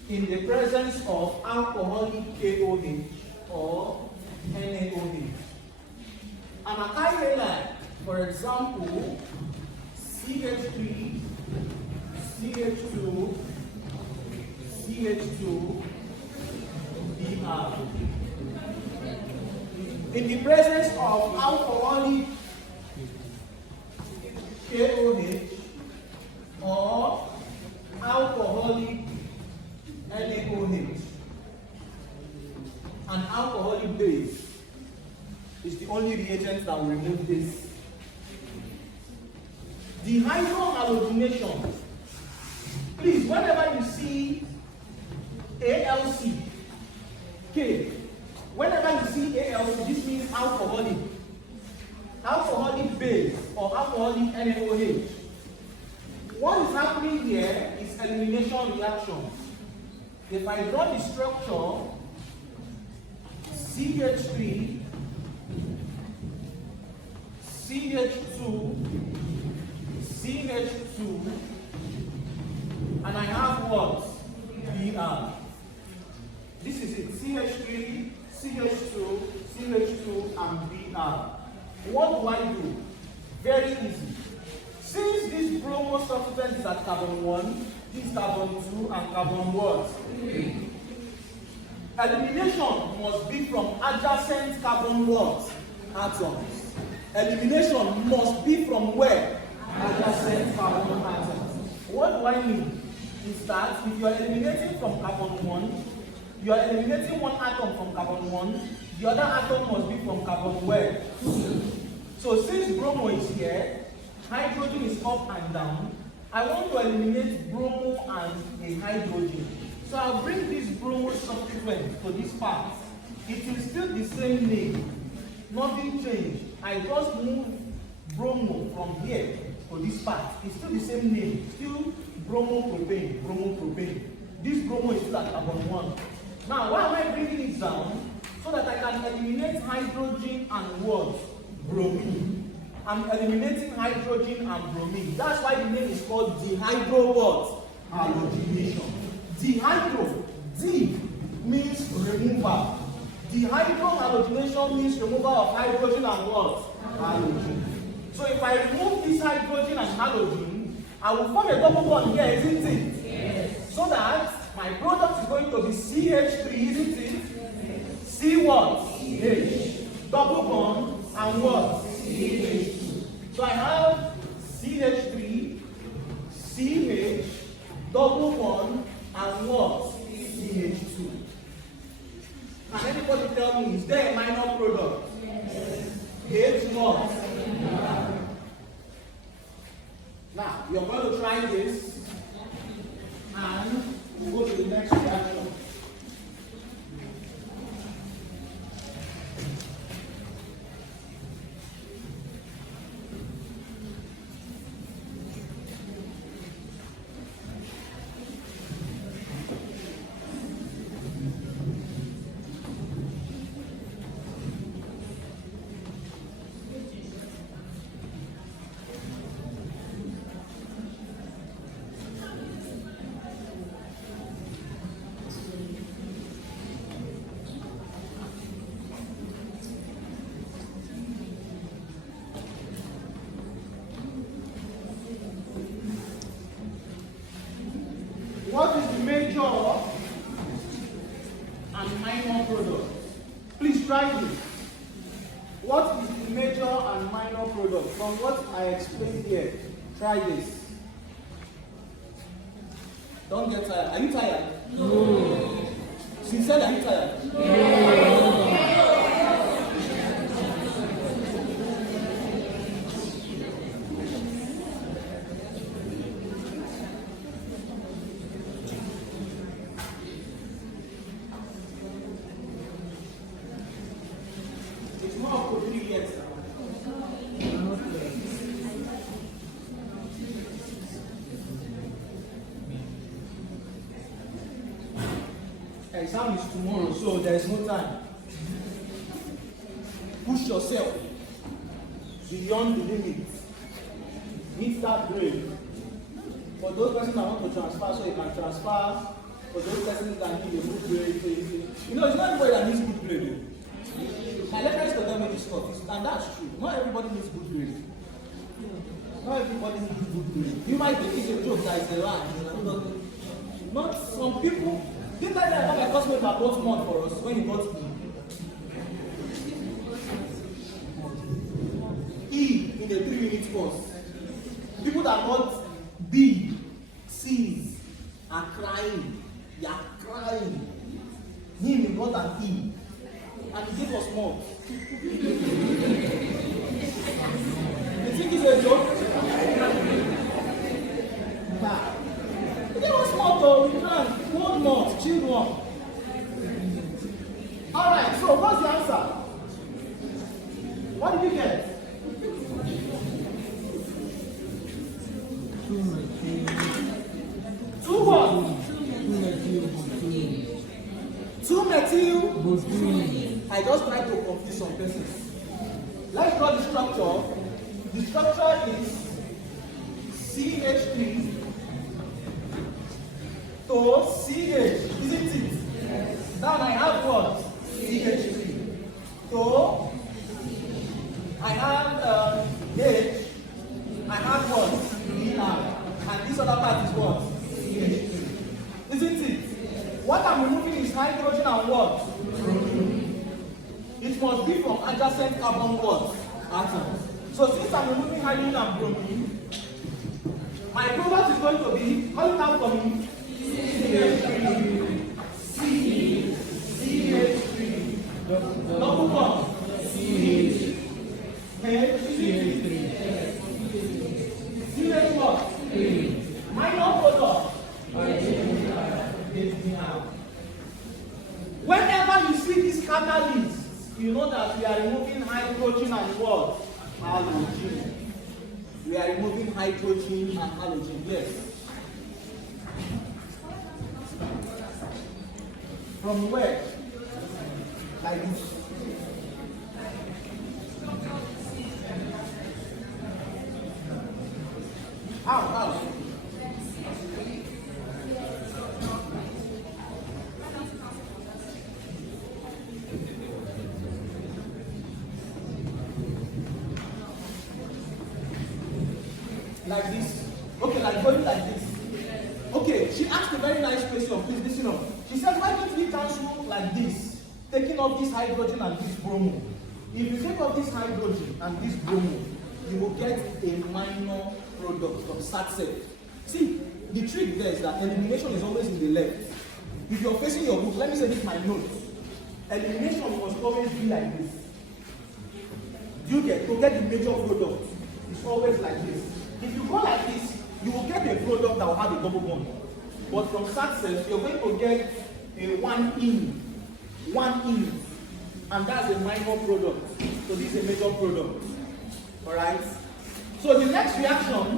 In the presence of alcoholic KOH or NaOH. An alkyl halide, for example, CH3, CH2, CH2, Br. In the presence of alcoholic KOH or alcoholic NaOH, an alcoholic base is the only reagent that will remove this. Dehydrohalogenation. Please, whenever you see ALC, okay, whenever you see ALC, this means alcoholic base or alcoholic NaOH. What is happening here is elimination reaction. If I draw the structure CH3, CH2, CH2, and I have what? Br. This is it. CH3, CH2, CH2, and Br. What do I do? Very easy. Since this bromo substance is at carbon 1, this is carbon 2, and carbon what? 3. Elimination must be from adjacent carbon what? Atoms. Elimination must be from where? Adjacent carbon atoms. What do I mean? Is that if you are eliminating from carbon 1, you are eliminating one atom from carbon 1, the other atom must be from carbon where? 2. So since bromo is here, hydrogen is up and down, I want to eliminate bromo and a hydrogen. So I'll bring this bromo subsequent to this part. It is still the same name. Nothing changed. I just move bromo from here to this part. It's still the same name. Still bromopropane, bromopropane. This bromo is still at carbon 1. Now, why am I bringing it down? So that I can eliminate hydrogen and what? Bromine. I'm eliminating hydrogen and bromine. That's why the name is called dehydro what? Halogenation. Dehydro, D means removal. Dehydrohalogenation means removal of hydrogen and what? Halogen. So if I remove this hydrogen and halogen, I will form a double bond here, isn't it? Yes. So that my product is going to be CH3, isn't it? Yes. C what? CH. Double bond and what? CH2. So I have CH3, CH, double bond, and what? CH2. Can anybody tell me, is there a minor product? Yes. H what? Now, you're going to try this, and we'll go to the next reaction. try this. What is the major and minor product? From what I explained here, try this. Don't get tired. Are you tired? No. Sincerely, are you tired? No. It's more of convenience. Exam is tomorrow, so there is no time. Push yourself beyond the limit. Meet that grade. For those persons that want to transfer, so you can transfer. For those persons that need a good grade, so you know, it's not everybody that needs good grade. My lecturers can tell me this stuff, and that's true. Not everybody needs good grade. Not everybody needs good grade. You might think it's a joke that is a lie. Not some people. Didn't I know my classmate that bought more for us when he got E in the 3-minute course? People that got B, C's are crying. They are crying. Him, he got an E. And he gave us more. You think it's a joke? Nah. Give us more though, we can. One more, chill one. Alright, so what's the answer? What did you get? 2 what? 2 methyl. I just tried to confuse some persons. Let's draw the structure. The structure is CH3 to CH, isn't it? Yes. Now I have what? CH3. So I have H, I have what? Br, and this other part is what? CH3. Isn't it? What I'm removing is hydrogen and what? It must be from adjacent carbon what? Atoms. So since I'm removing hydrogen and bromine, my product is going to be, call it out for me, CH3, CH3, double bond, CH, CH3, CH what? Minor product. Whenever you see these catalysts, you know that we are removing hydrogen and what? Halogen. We are removing hydrogen and halogen, yes. From where? Like this. How? Like this. Okay, like going like this. Okay, she asked a very nice question. Please listen up. She said, why don't we cancel like this? Taking off this hydrogen and this bromo. If you take off this hydrogen and this bromo, you will get a minor product from SAT. See, the trick there is that elimination is always in the left. If you're facing your book, let me say this my note. Elimination must always be like this. You get to get the major product. It's always like this. If you go like this, you will get a product that will have a double bond. But from success, you're going to get a 1 in, and that's a minor product. So this is a major product. Alright? So the next reaction of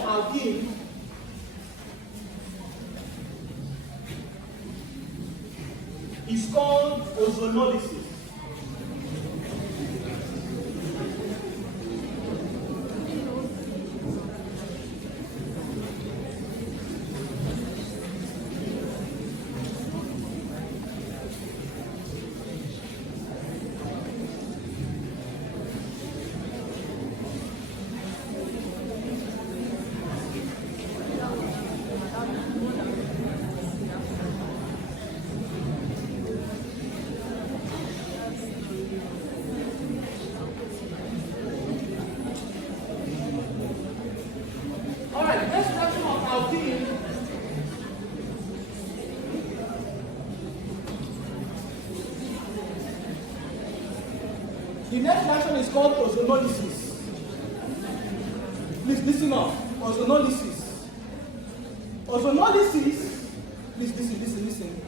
alkene is called ozonolysis. called ozonolysis. Please listen up. Ozonolysis. Ozonolysis, please listen.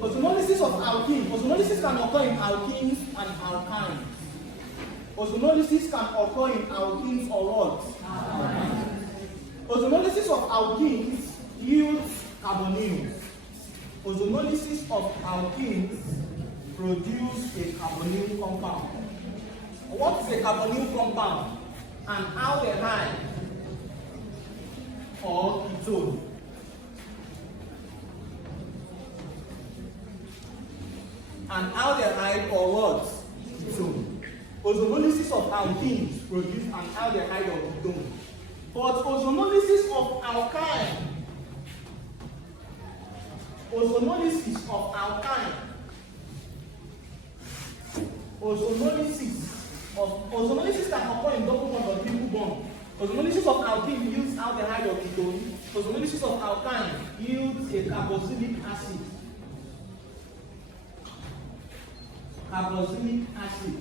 Ozonolysis of alkene. Ozonolysis can occur in alkenes and alkynes. Ozonolysis can occur in alkenes or what? Ozonolysis of alkenes yields carbonyls. Ozonolysis of alkenes produce a carbonyl compound. What is a carbonyl compound? An aldehyde or ketone. An aldehyde or what? Ketone. Ozonolysis of alkenes produce an aldehyde or ketone. But ozonolysis of alkyne, ozonolysis can occur in double bond or triple bond. Ozonolysis of alkene yields aldehyde or ketone. Ozonolysis of alkyne yields a carboxylic acid. Carboxylic acid.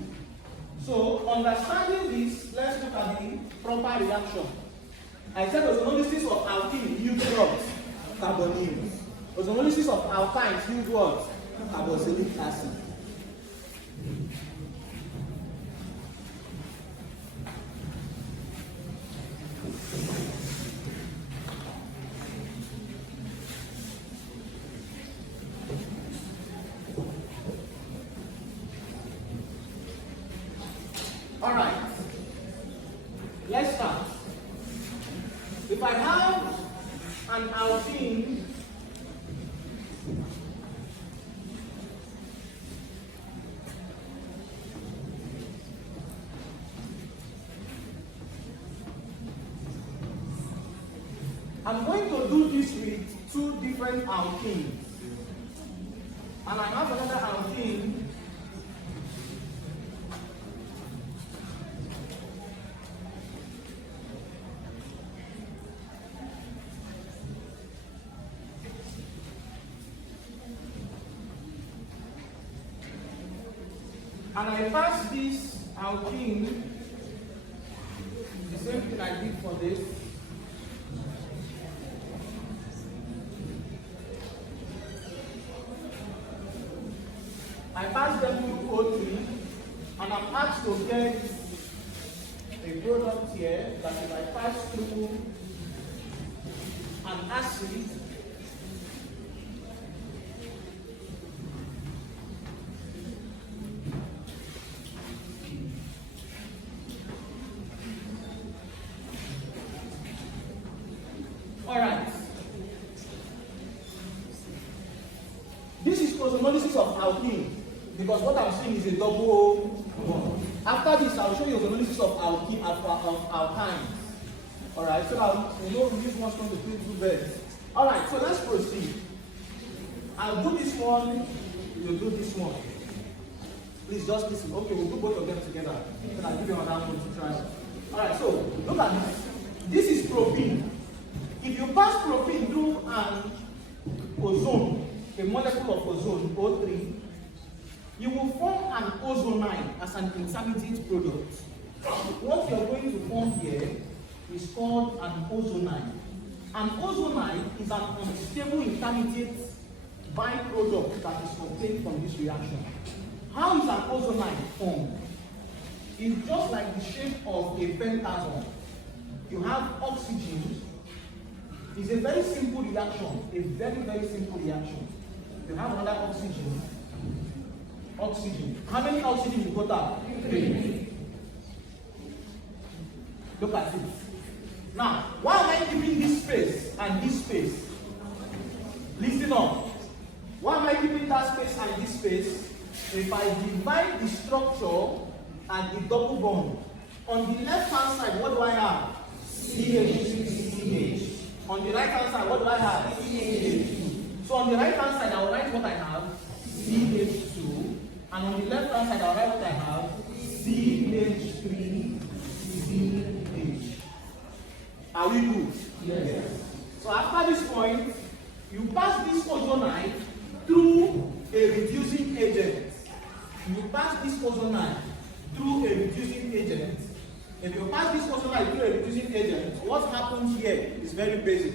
So, understanding this, let's look at the proper reaction. I said ozonolysis of alkene yields what? Carbonyls. Ozonolysis of alkynes yields what? Carboxylic acid. Alright, let's start. If I have an alkene I'm going to do this with two different alkenes. And I have another alkene and I pass this alkene, the same thing I did for this. I pass them through O3, and I'm asked to get a product here that if I pass through an acid, alright. This is ozonolysis of alkene, because what I'm seeing is a double bond. After this, I'll show you ozonolysis of alkynes. Alright, so now we know this one's going to play two beds. Alright, so let's proceed. I'll do this one, you'll do this one. Please just listen. Okay, we'll do both of them together. Then I'll give you another one to try. Alright, so look at this. This is propene. If you pass propene through an ozone, a molecule of ozone, O3, you will form an ozonide as an intermediate product. What you're going to form here is called an ozonide. An ozonide is an unstable intermediate byproduct that is obtained from this reaction. How is an ozonide formed? It's just like the shape of a pentatone. You have oxygen. It's a very simple reaction, a very, very simple reaction. You have another oxygen. Oxygen. How many oxygen you got out? 3. Look at it. Now, why am I keeping this space and this space? Listen up. Why am I keeping that space and this space? If I divide the structure and the double bond, on the left hand side, what do I have? CH. On the right hand side, what do I have? CH2. So on the right hand side, I will write what I have, CH2. And on the left hand side, I will write what I have, CH3CH. Are we good? Yes. So after this point, you pass this ozonide through a reducing agent. You pass this ozonide through a reducing agent. If you pass this ozonolysis through a reducing agent, what happens here is very basic.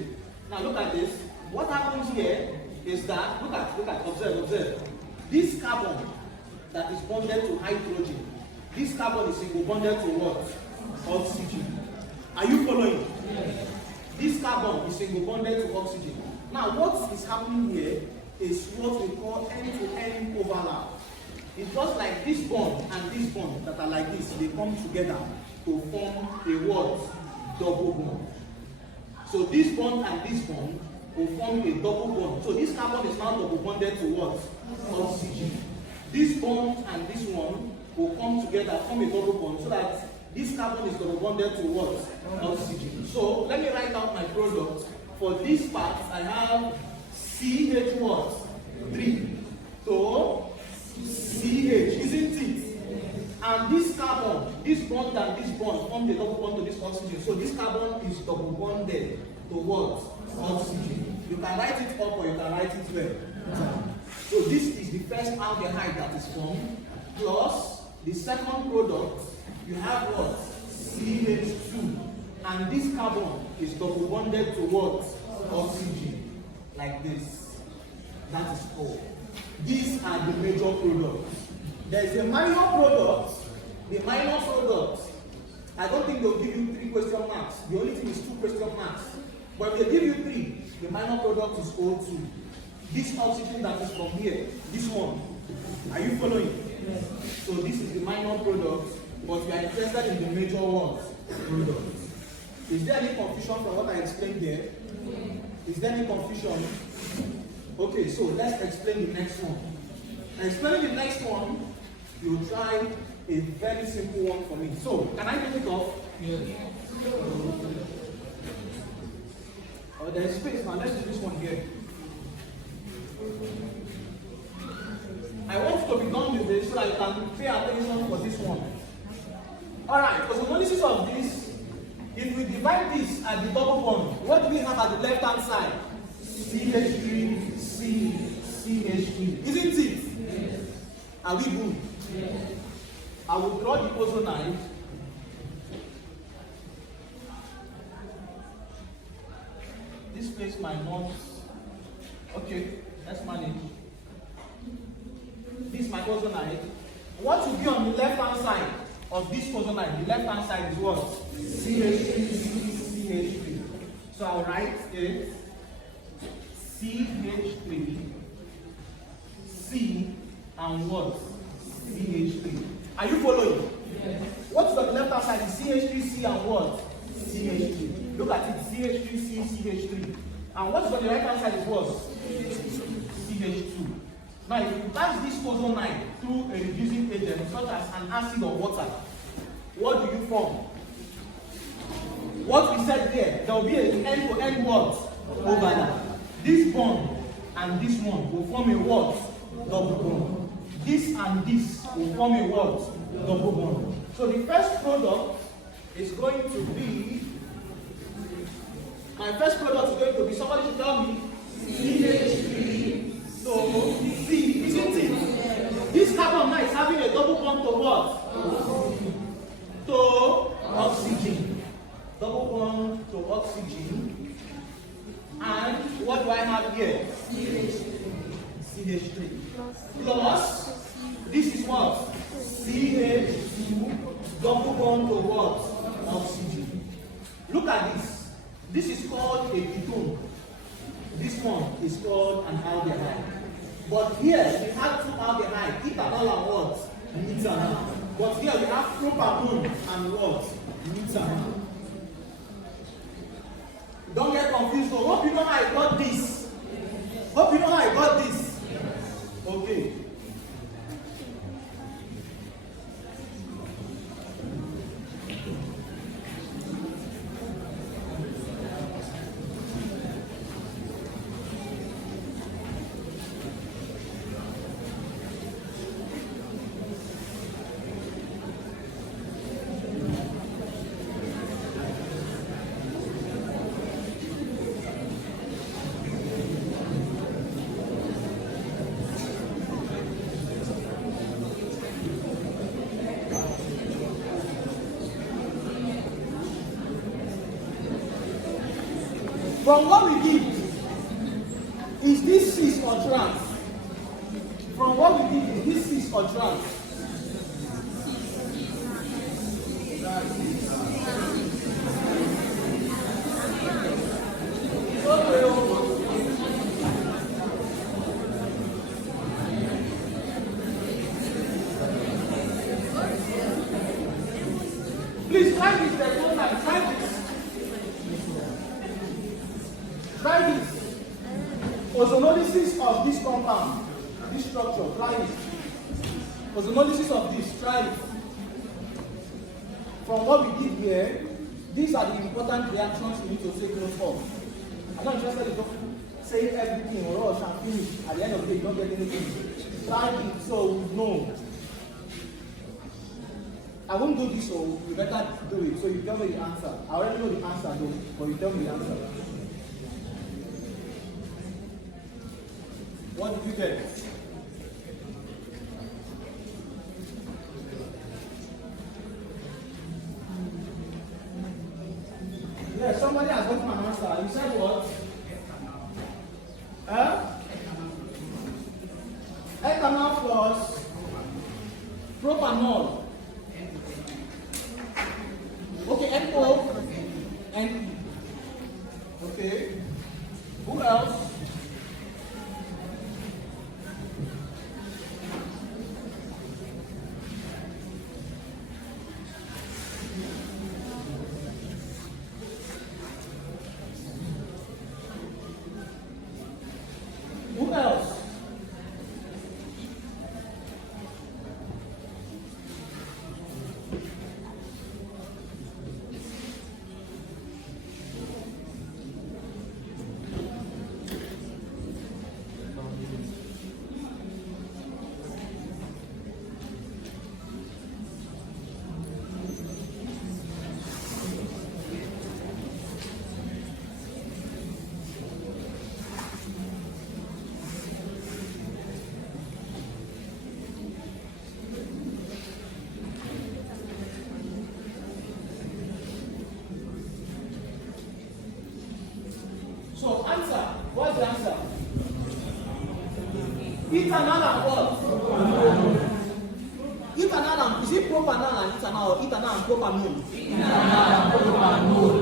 Now look at this. What happens here is that, look at, observe. This carbon that is bonded to hydrogen, this carbon is single bonded to what? Oxygen. Are you following? Yes. This carbon is single bonded to oxygen. Now what is happening here is what we call end-to-end overlap. It's just like this bond and this bond that are like this, they come together to form a what? Double bond. So this bond and this bond will form a double bond. So this carbon is now double bonded to what? Oxygen. This bond and this one will come together, form a double bond, so that this carbon is double bonded to what? Oxygen. So let me write out my product. For this part, I have CH what? 3. So CH, isn't it? And this carbon, this bond and this bond form the double bond to this oxygen. So this carbon is double bonded to what? Oxygen. You can write it up or you can write it well. So this is the first aldehyde that is formed, plus the second product, you have what? CH2. And this carbon is double bonded to what? Oxygen. Like this. That is all. These are the major products. There is a minor product. The minor product, I don't think they'll give you 3 question marks. The only thing is 2 question marks. But if they give you 3, the minor product is O2. This oxygen that is from here, this one. Are you following? Yes. So this is the minor product, but we are interested in the major ones. Products. Is there any confusion from what I explained there? Is there any confusion? Okay, so let's explain the next one. Explaining the next one, you try a very simple one for me. So, can I take it off? Yes. Oh, there is space now. Let's do this one here. I want to be done with this so that you can pay attention for this one. Alright, for the analysis of this, if we divide this at the double bond, what do we have at the left hand side? CH3, C, CH3. Isn't it? Yes. Are we good? Yes. I will draw the ozonide. This place might not. Okay, let's manage. This is my ozonide. What will be on the left hand side of this ozonide? The left hand side is what? CH3, CH3. So I'll write it CH3, C, and what? CH3. Are you following? Yes. What's on the left hand side is CH3, C, and what? CH3. Look at it, CH3, C, CH3. And what's on the right hand side is what? CH2. Now, if you pass this ozonide through a reducing agent such as an acid or water, what do you form? What we said there will be an end-to-end what? Overlap. This bond and this one will form a what? Double bond. This and this will form a what? Double bond. So the first product is going to be, my first product is going to be, somebody should tell me, CH3. So, C, isn't it? This carbon now is having a double bond to what? To oxygen. Double bond to oxygen. And what do I have here? CH3. Plus, this is what? CH2, double bond to what? Oxygen. Look at this. This is called a ketone. This one is called an aldehyde. But here we have 2 aldehydes, ethanol and what? Methanol. But here we have propamone and what? Methanol. Don't get confused. So hope you know how I got this. Hope you know how I got this. Okay. From what we did, is this cis or trans? From what we did, is this cis or trans? Please try this, there's no time. Try this. Try this. Ozonolysis of this compound, this structure. Try it. Ozonolysis of this. Try it. From what we did here, these are the important reactions we need to take note of. I'm not interested in saying everything or else I'm finished. At the end of the day, you don't get anything. Try it so we know. I won't do this, so you better do it. So you tell me the answer. I already know the answer though, but you tell me the answer. What did you get? Yeah, somebody has gotten an answer. You said what? Ethanol plus propanol. Okay, NO and okay. Who else? Who else? So answer. What's the answer? Ethanol and what? Ethanol and, is it propanol and ethanol or ethanol and propanol? Ethanol and propanol.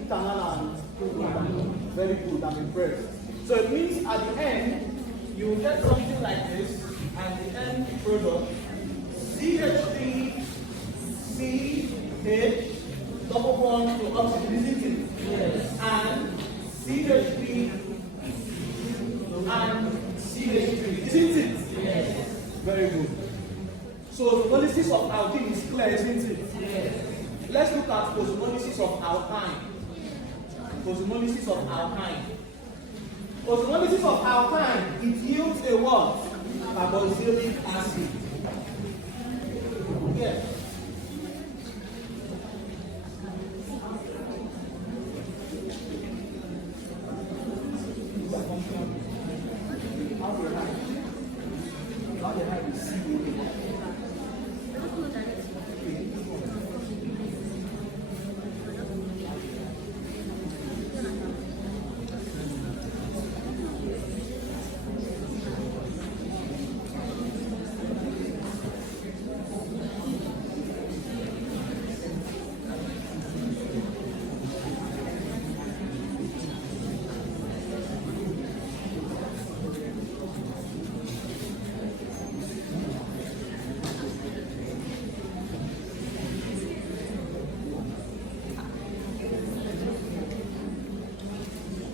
Ethanol and propanol. Very good, I'm impressed. So it means at the end, you will get something like this, and the end product, CH3CH double bond to oxygen, isn't it? Yes. And CH3 and CH3, isn't it? Yes. Very good. So the ozonolysis of alkene is clear, isn't it? Yes. Let's look at ozonolysis of alkyne. Ozonolysis of alkyne. Ozonolysis of alkyne, it yields a what? Carboxylic acid. Yes. How they have the COA.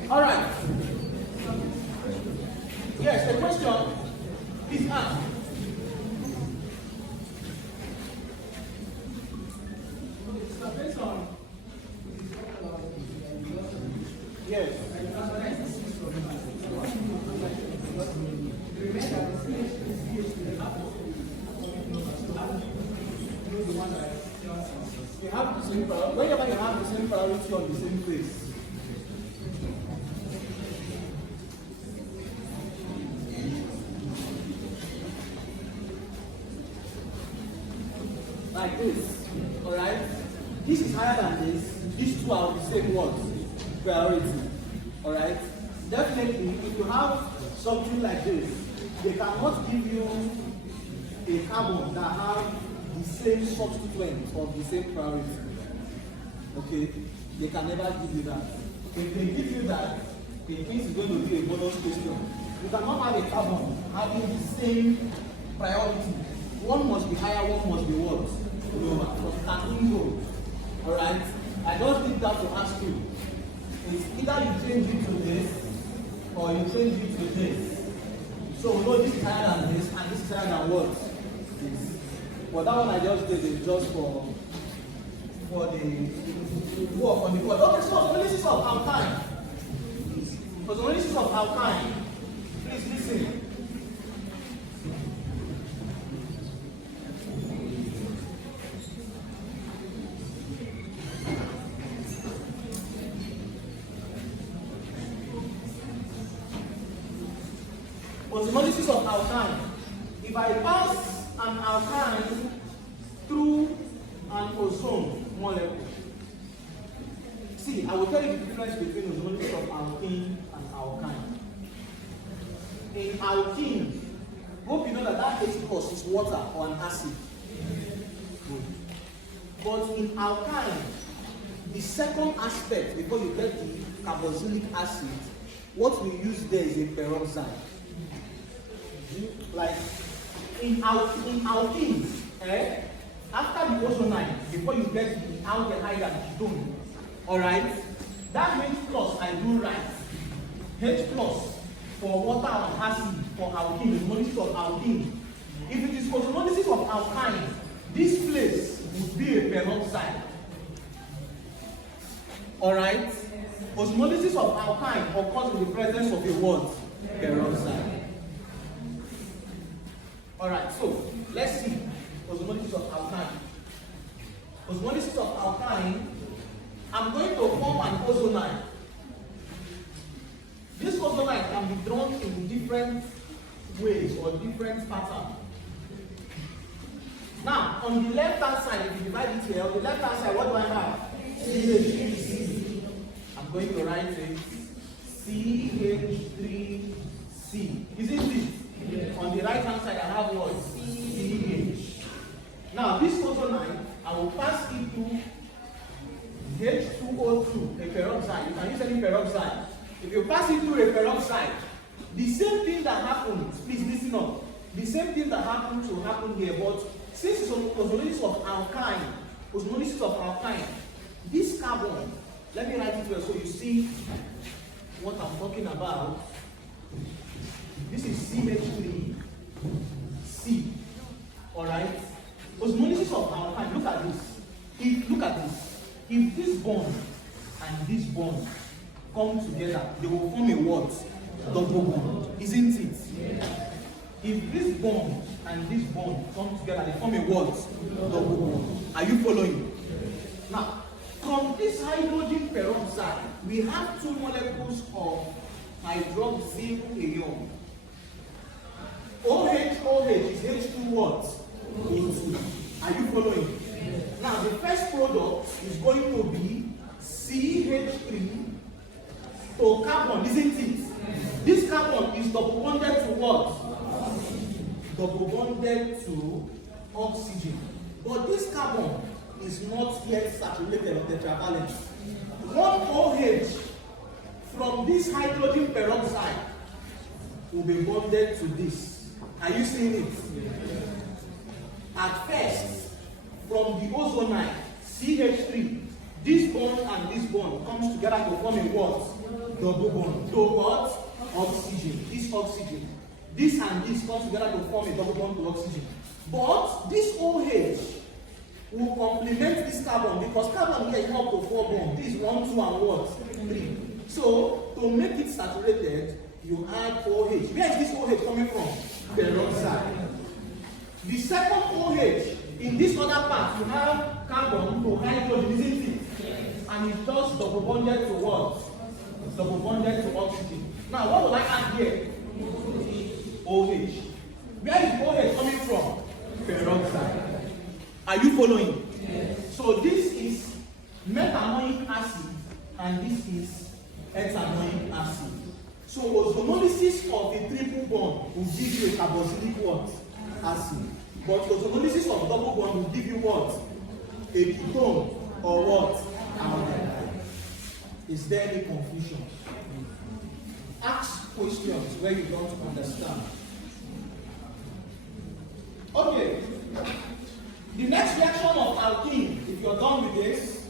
All right. Yes, the question is asked. Yes. You have the same priority. Whenever you have the same priority on the same place. Like this, alright? This is higher than this. These two are the same words. Priority. Alright? Definitely, if you have something like this, they cannot give you a carbon that have the same substituent of the same priority. Okay? They can never give you that. If they give you that, it means it's going to be a bonus question. You cannot have a carbon having the same priority. One must be higher, one must be what? Lower. But it can go. Alright? I just need that to ask you. It's either you change it to this or you change it to this. So we know this is higher than this and this is higher than what? This. But that one I just did is just for the work on the board. Okay, so ozonolysis of alkane. Ozonolysis of alkane. Please listen. Ozonolysis of alkane. If I pass an alkane through an ozone molecule, see, I will tell you the difference between ozonolysis of alkene and alkyne. In alkene, hope you know that H+ is water or an acid. Good. But in alkyne, the second aspect before you get the carboxylic acid, what we use there is a peroxide. Like in alkenes, after the ozonide, before you get the aldehyde and ketone, alright, that means plus I do right. H+ for water and acid for alkene, ozonolysis of alkene. If it is ozonolysis of alkyne, this place would be a peroxide. Alright? Ozonolysis of alkyne occurs in the presence of a what? Peroxide. Alright, so let's see ozonolysis of alkyne. Ozonolysis of alkyne, I'm going to form an ozonide. This ozonide can be drawn in different ways or different patterns. Now, on the left hand side, if you divide it here, on the left hand side, what do I have? CH3. I'm going to write it CH3C. Isn't it? Yes. On the right hand side, I have what? CH. Now, this ozonide, I will pass it to H2O2, a peroxide. You can use any peroxide. If you pass it through a peroxide, the same thing that happens, please listen up. The same thing that happens will happen here, but since it's ozonolysis of alkyne, this carbon, let me write it here so you see what I'm talking about. This is CH3, C. Alright? Ozonolysis of alkyne, look at this. Look at this. If this bond and this bond come together, they will form a what? Double bond. Isn't it? Yes. If this bond and this bond come together, they form a what? Double bond. Are you following? Yes. Now, from this hydrogen peroxide, we have two molecules of hydroxyl. OH is H2 what? O2. Are you following? Yes. Now the first product is going to be CH3 to carbon, isn't it? Yes. This carbon is double bonded to what? Double bonded to oxygen. But this carbon is not yet saturated on the tetravalent. One OH from this hydrogen peroxide will be bonded to this. Are you seeing it? Yes. At first, from the ozonide, CH3, this bond and this bond comes together to form a what? Double bond. To what? Oxygen. This oxygen. This and this comes together to form a double bond to oxygen. But this OH will complement this carbon because carbon here is up to 4 bonds. This is 1, 2, and what? 3. So, to make it saturated, you add OH. Where is this OH coming from? Peroxide. The second OH, in this other part, you have carbon to hydrogen, isn't it? Yes. And it does double bonded to what? Double bonded to oxygen. Now, what will I add here? OH. Where is OH coming from? Peroxide. Are you following? Yes. So this is methanoic acid and this is ethanoic acid. So ozonolysis of a triple bond will give you a carboxylic what? Acid. But ozonolysis of double bond will give you what? A ketone or what? Aldehyde. Is there any confusion? Ask questions where you don't understand. Okay. The next reaction of alkene, if you're done with this,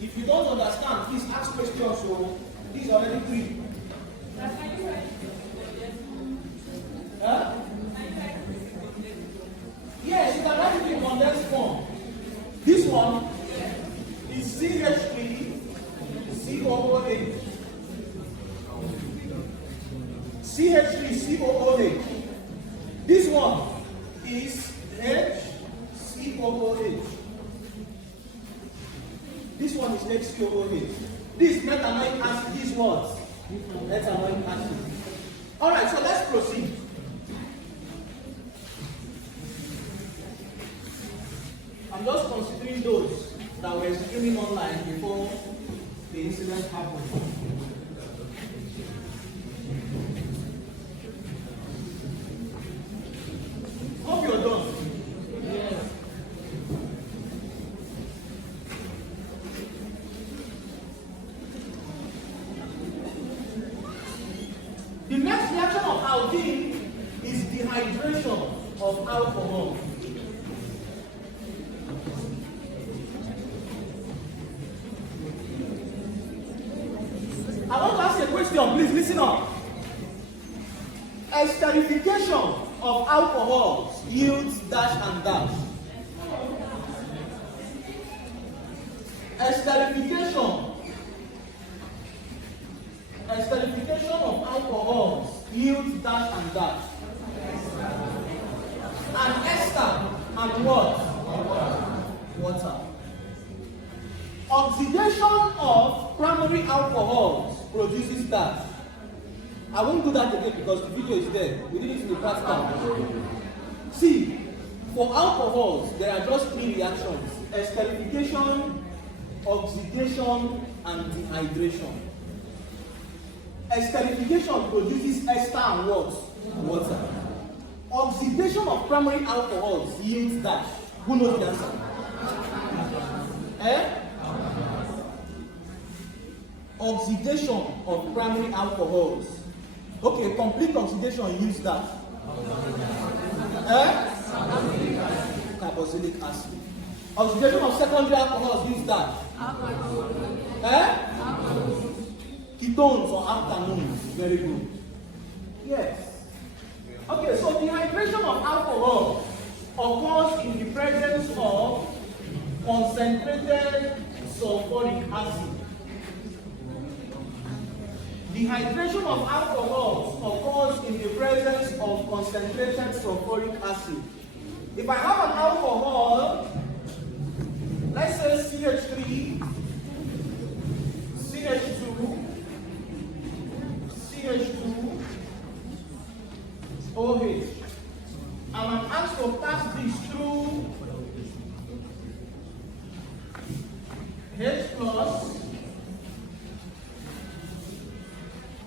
if you don't understand, please ask questions. So these are already 3. Huh? Yes, you can write it in condensed form. This one is CH3COOH. CH3COOH. This one is HCOOH. This one is HCOOH. This metanoic acid is what? Metanoic acid. Alright, so let's proceed. I'm just considering those that were streaming online before the incident happened. Hope you're done. Yes. The next reaction of alkene is dehydration of alcohol. I want to ask a question, please listen up. Esterification of alcohols yields dash and dash. Esterification of alcohols yields dash and dash. And ester and what? Water. Oxidation of primary alcohols produces dash. I won't do that again because the video is there. We did it in the past time. See, for alcohols, there are just 3 reactions: esterification, oxidation, and dehydration. Esterification produces ester and what? Water. Oxidation of primary alcohols yields dash. Who knows the answer? Oxidation of primary alcohols. Okay, complete oxidation yields dash. Carboxylic acid. Oxidation of secondary alcohols yields dash. Ketones or alkanes. Very good. Yes. Okay, so dehydration of alcohol occurs in the presence of concentrated sulfuric acid. Dehydration of alcohols occurs in the presence of concentrated sulfuric acid. If I have an alcohol, let's say CH3, CH2, CH2, OH, and I'm asked to pass this through H plus.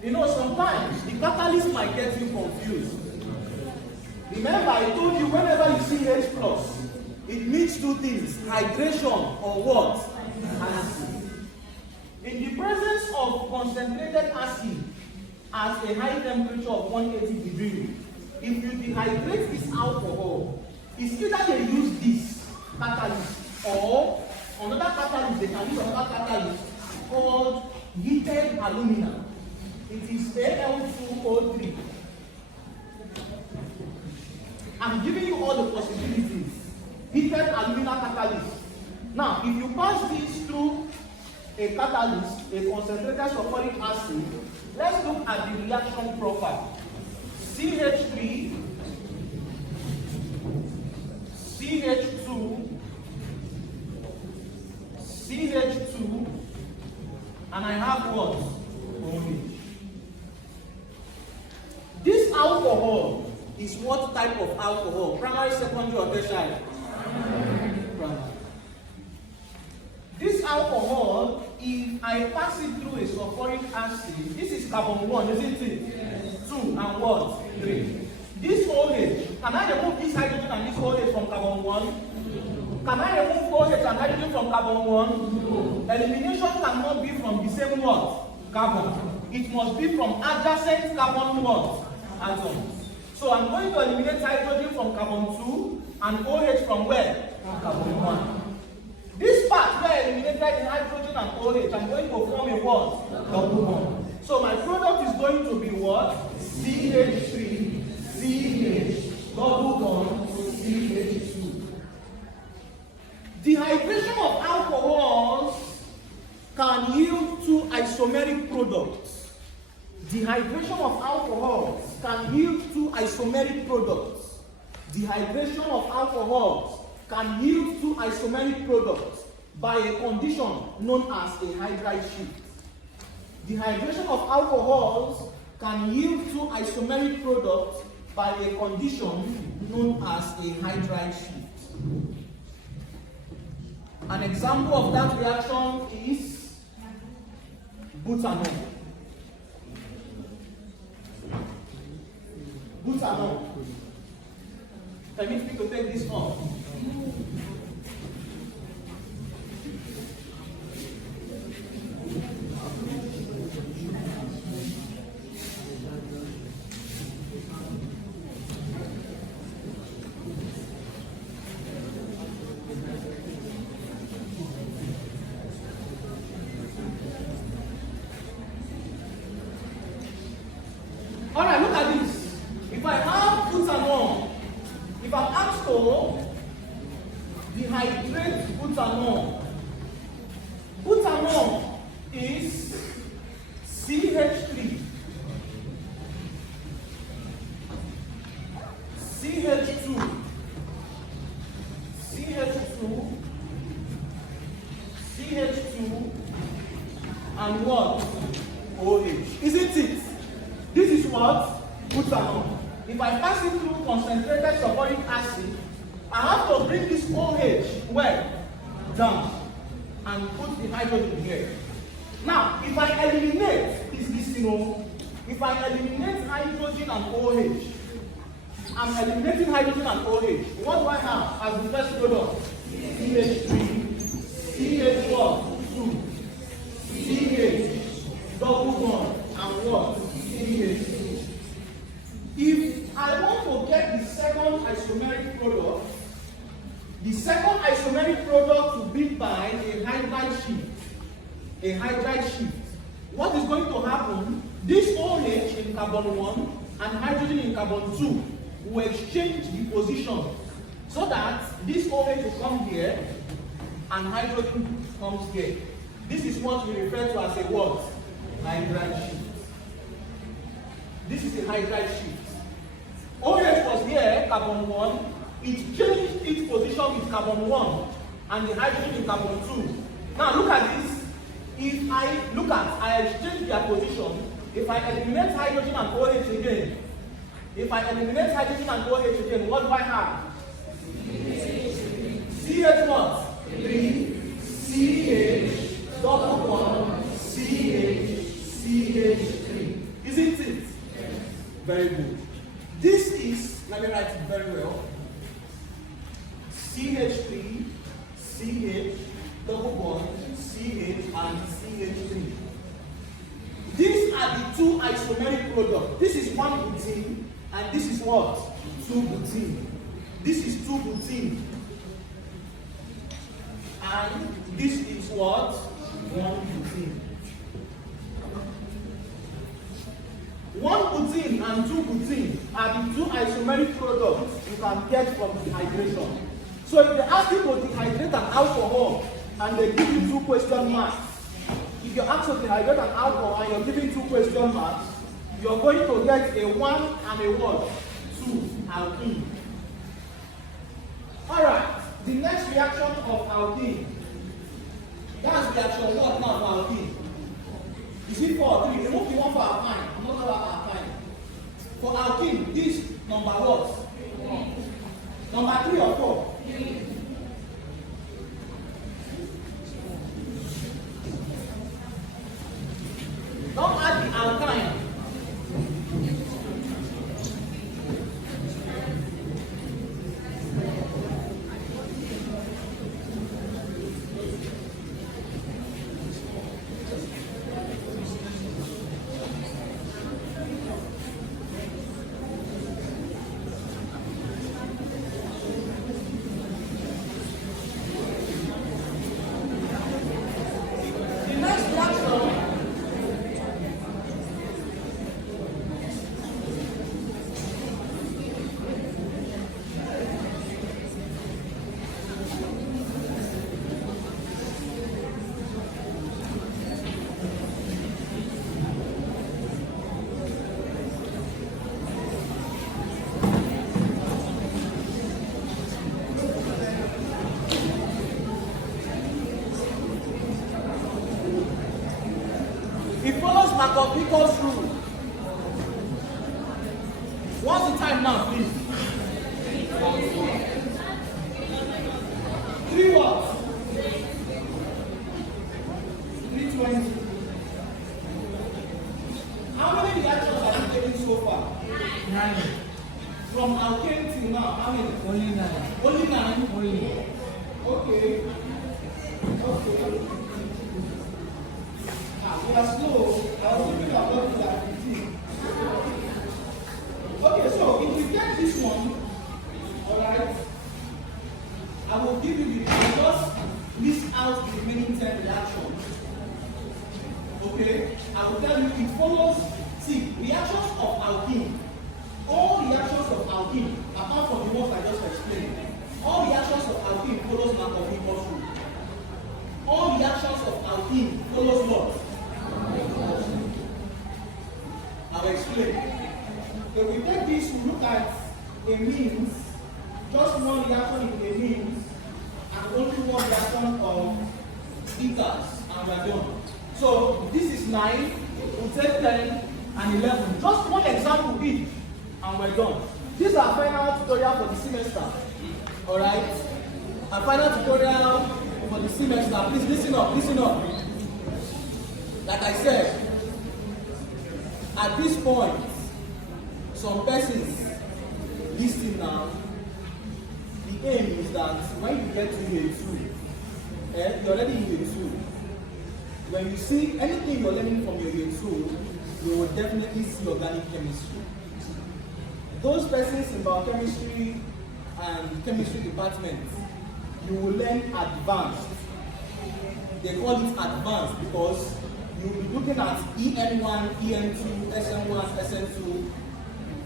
You know, sometimes the catalyst might get you confused. Remember, I told you whenever you see H plus, it means 2 things: hydration or what? Acid. In the presence of concentrated acid at a high temperature of 180 degrees, if you dehydrate this alcohol, it's either they use this catalyst or another catalyst. They can use another catalyst called heated alumina. It is Al2O3. I'm giving you all the possibilities. Heated alumina catalyst. Now, if you pass this through a catalyst, a concentrated sulfuric acid, let's look at the reaction profile. CH3, CH2, CH2, and I have what? OH. This alcohol is what type of alcohol? Primary, secondary, or tertiary? Primary. This alcohol, if I pass it through a sulfuric acid, this is carbon 1, isn't it? Yes. 2 and what? 3. This OH, can I remove this hydrogen and this OH from carbon 1? Can I remove OH and hydrogen from carbon 1? No. Elimination cannot be from the same what? Carbon. It must be from adjacent carbon what? Atoms. So I'm going to eliminate hydrogen from carbon 2 and OH from where? From carbon 1. This part where I eliminated the hydrogen and OH, I'm going to form a what? Double bond. So my product is going to be what? CH3, CH, double bond, CH2. Dehydration of alcohols can yield two isomeric products. Dehydration of alcohols can yield two isomeric products. Dehydration of alcohols can yield two isomeric products by a condition known as a hydride shift. Dehydration of alcohols can yield two isomeric products by a condition known as a hydride shift. An example of that reaction is butanol. Butanol. Permit me to take this off. Alright, look at this. If I have butanol, if I'm asked to dehydrate butanol, butanol is CH3, CH2, CH2, CH2, and what? OH. Isn't it? This is what? Butanol. If I pass it through concentrated sulfuric acid, I have to bring this OH where? Down. And put the hydrogen here. Now, if I eliminate this if I eliminate hydrogen and OH, I'm eliminating hydrogen and OH. What do I have as the first product? CH3, CH2, CH, double bond, and what? CH2. If I want to get the second isomeric product, the second isomeric product will be by a hydride shift. A hydride shift. What is going to happen? This OH in carbon 1 and hydrogen in carbon 2 will exchange the position so that this OH will come here and hydrogen comes here. This is what we refer to as a what? Hydride shift. This is a hydride shift. OH was here, carbon 1, it changed its position with carbon 1 and the hydrogen in carbon 2. Now look at this. If I exchange their position, if I eliminate hydrogen and OH again, what do I have? CH what? 3, CH, double bond, CH, CH3. Isn't it? Very good. This is, let me write it very well, CH3, CH, double bond, CH, and CH3. These are the two isomeric products. This is one butene, and this is what? 2 butene. This is 2 butene. And this is what? 1 butene. 1 butene and 2 butene are the two isomeric products you can get from dehydration. So if they ask you to dehydrate an alcohol and they give you 2 question marks, if you ask to dehydrate an alcohol and you're giving 2 question marks, you're going to get a 1 and a what? 2 alkene. Alright, the next reaction of alkene. That's reaction what now for alkene? Is it 4 or 3? Remove the one for alkyne. I'm not about alkyne. For alkene, this number what? Number 3 or 4? 3. next reaction, it follows Markovnikov's rule. What's the time now, please? 3 what? 3:20. How many reactions have you taken so far? 9. From alkane till now, how many? Only 9. Only 9? Only. Okay. We are slow. I was thinking about that 15. Okay, so if you get this one, alright, I will give you the just list out the remaining 10 reactions. Okay? I will tell you it follows, see, reactions of alkene. All reactions of alkene, apart from the ones I just explained, all reactions of alkene follows Markovnikov's rule. All reactions of alkene follows what? I'll explain. If we take this, we look at amines, just one reaction in amines, and only one reaction of ethers, and we are done. So this is 9, we'll take 10, and 11. Just one example each, and we're done. This is our final tutorial for the semester. Alright? Our final tutorial for the semester. Please listen up, listen up. Like I said, at this point, some persons listen now. The aim is that when you get to year 2, you're already in year 2. When you see anything you're learning from your year 2, you will definitely see organic chemistry. Those persons in biochemistry and chemistry departments, you will learn advanced. They call it advanced because you'll be looking at EN1, EN2, SN1, SN2,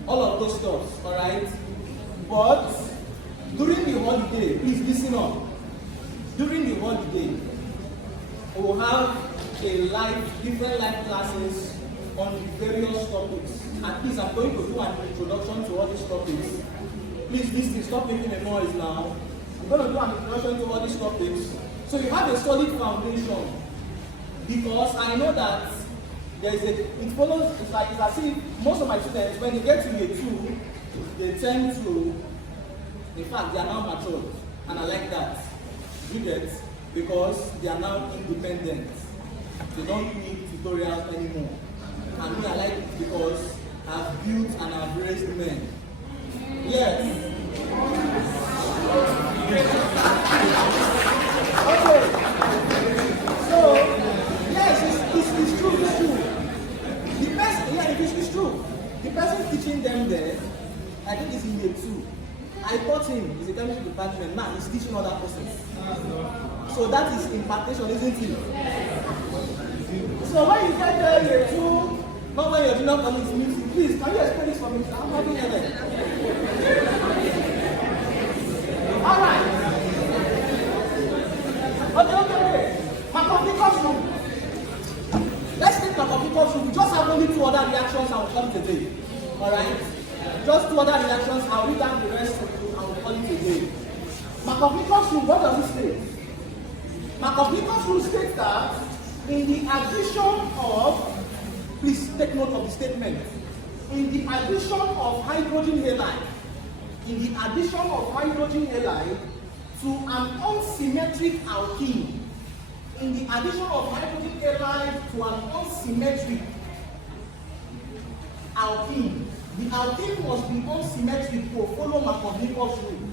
all of those stuff, alright? But during the holiday, please listen up. During the holiday, we'll have different live classes on the various topics. At least I'm going to do an introduction to all these topics. Please listen, stop making a noise now. I'm going to do an introduction to all these topics. So you have a solid foundation. Because I know that it follows, it's as if most of my students, when they get to year 2, they tend to, in fact, they are now matured. And I like that. You get, because they are now independent. They don't need tutorials anymore. And me, I like it because I've built and I've raised men. Yes. Okay. So, yes, it's true. The person, it's true. The person teaching them there, I think it's in year 2. I taught him, he's a chemistry department, now he's teaching other persons. So that is impartation, isn't it? So when you get there, year 2, not when you're junior college meeting, please, can you explain this for me? I'm having it there. Alright. Okay. Markovnikov's rule. Let's take Markovnikov's rule. We just have only 2 other reactions and we'll call it a day. Alright? Just 2 other reactions, I'll read down the rest and we'll call it a day. Markovnikov's rule, what does it say? Markovnikov's rule states that in the addition of, please take note of the statement, in the addition of hydrogen halide, to an unsymmetric alkene, in the addition of hydrogen halide to an unsymmetric alkene, the alkene must be unsymmetric to follow Markovnikov's rule.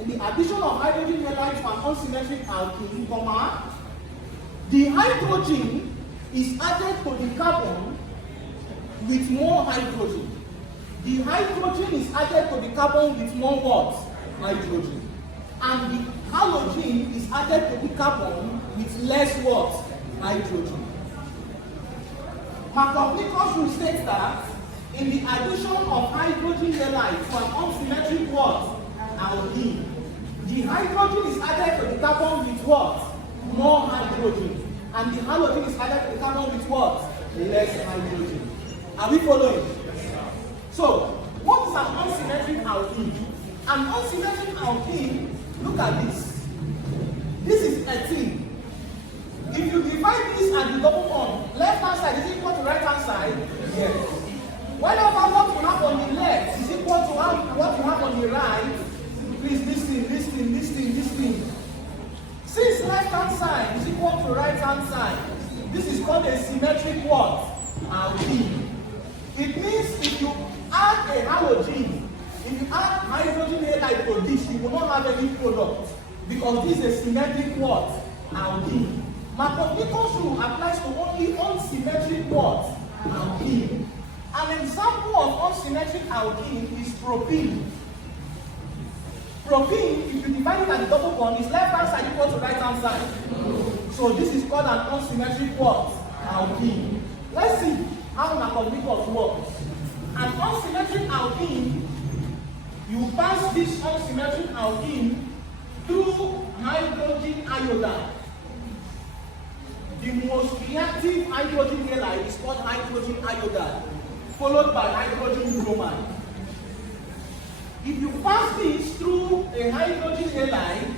In the addition of hydrogen halide to an unsymmetric alkene, the hydrogen is added to the carbon with more hydrogen. The hydrogen is added to the carbon with more what? Hydrogen. And the halogen is added to the carbon with less what? hydrogen. Markovnikov rule states that in the addition of hydrogen halide to an unsymmetric what? Alkene. The hydrogen is added to the carbon with what? More hydrogen. And the halogen is added to the carbon with what? Less hydrogen. Are we following? So, what is an unsymmetric alkene? An unsymmetric alkene, look at this. This is 13. If you divide this and the double bond, left hand side is equal to right hand side? Yes. Whenever what you have on the left is equal to what you have on the right, please listen. Since left hand side is equal to right hand side, this is called a symmetric what? Alkene. It means if you add a halogen, if you add hydrogen halide to this, you will not have any product because this is a symmetric what? Alkene. Markovnikov's rule applies to only unsymmetric what? Alkene. An example of unsymmetric alkene is propene. Propene, if you divide it at the double bond, is left hand side equal to right hand side. So this is called an unsymmetric what? Alkene. Let's see how Markovnikov works. An unsymmetric alkene, you pass this unsymmetric alkene through hydrogen iodide. The most reactive hydrogen halide is called hydrogen iodide, followed by hydrogen bromide. If you pass this through a hydrogen halide,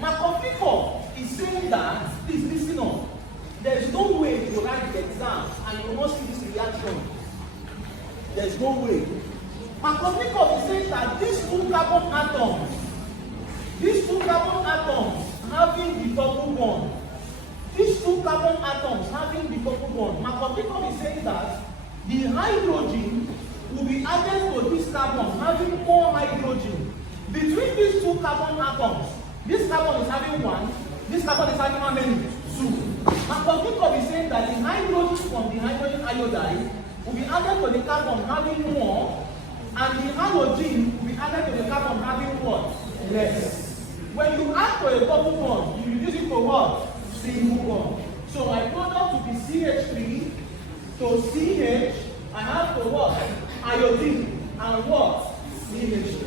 Markovnikov is saying that, please listen up, there is no way you write the exam and you will not see this reaction. There is no way. Markovnikov is saying that these two carbon atoms having the double bond, Markovnikov is saying that the hydrogen will be added to this carbon having more hydrogen. Between these two carbon atoms, this carbon is having 1, this carbon is having how many? 2. Markovnikov is saying that the hydrogen from the hydrogen iodide will be added to the carbon having more, and the halogen will be added to the carbon having what? Less. When you add to a double bond, you reduce it to what? Single bond. So my product will be CH3 to CH, I have to what? Iodine and what? CH3.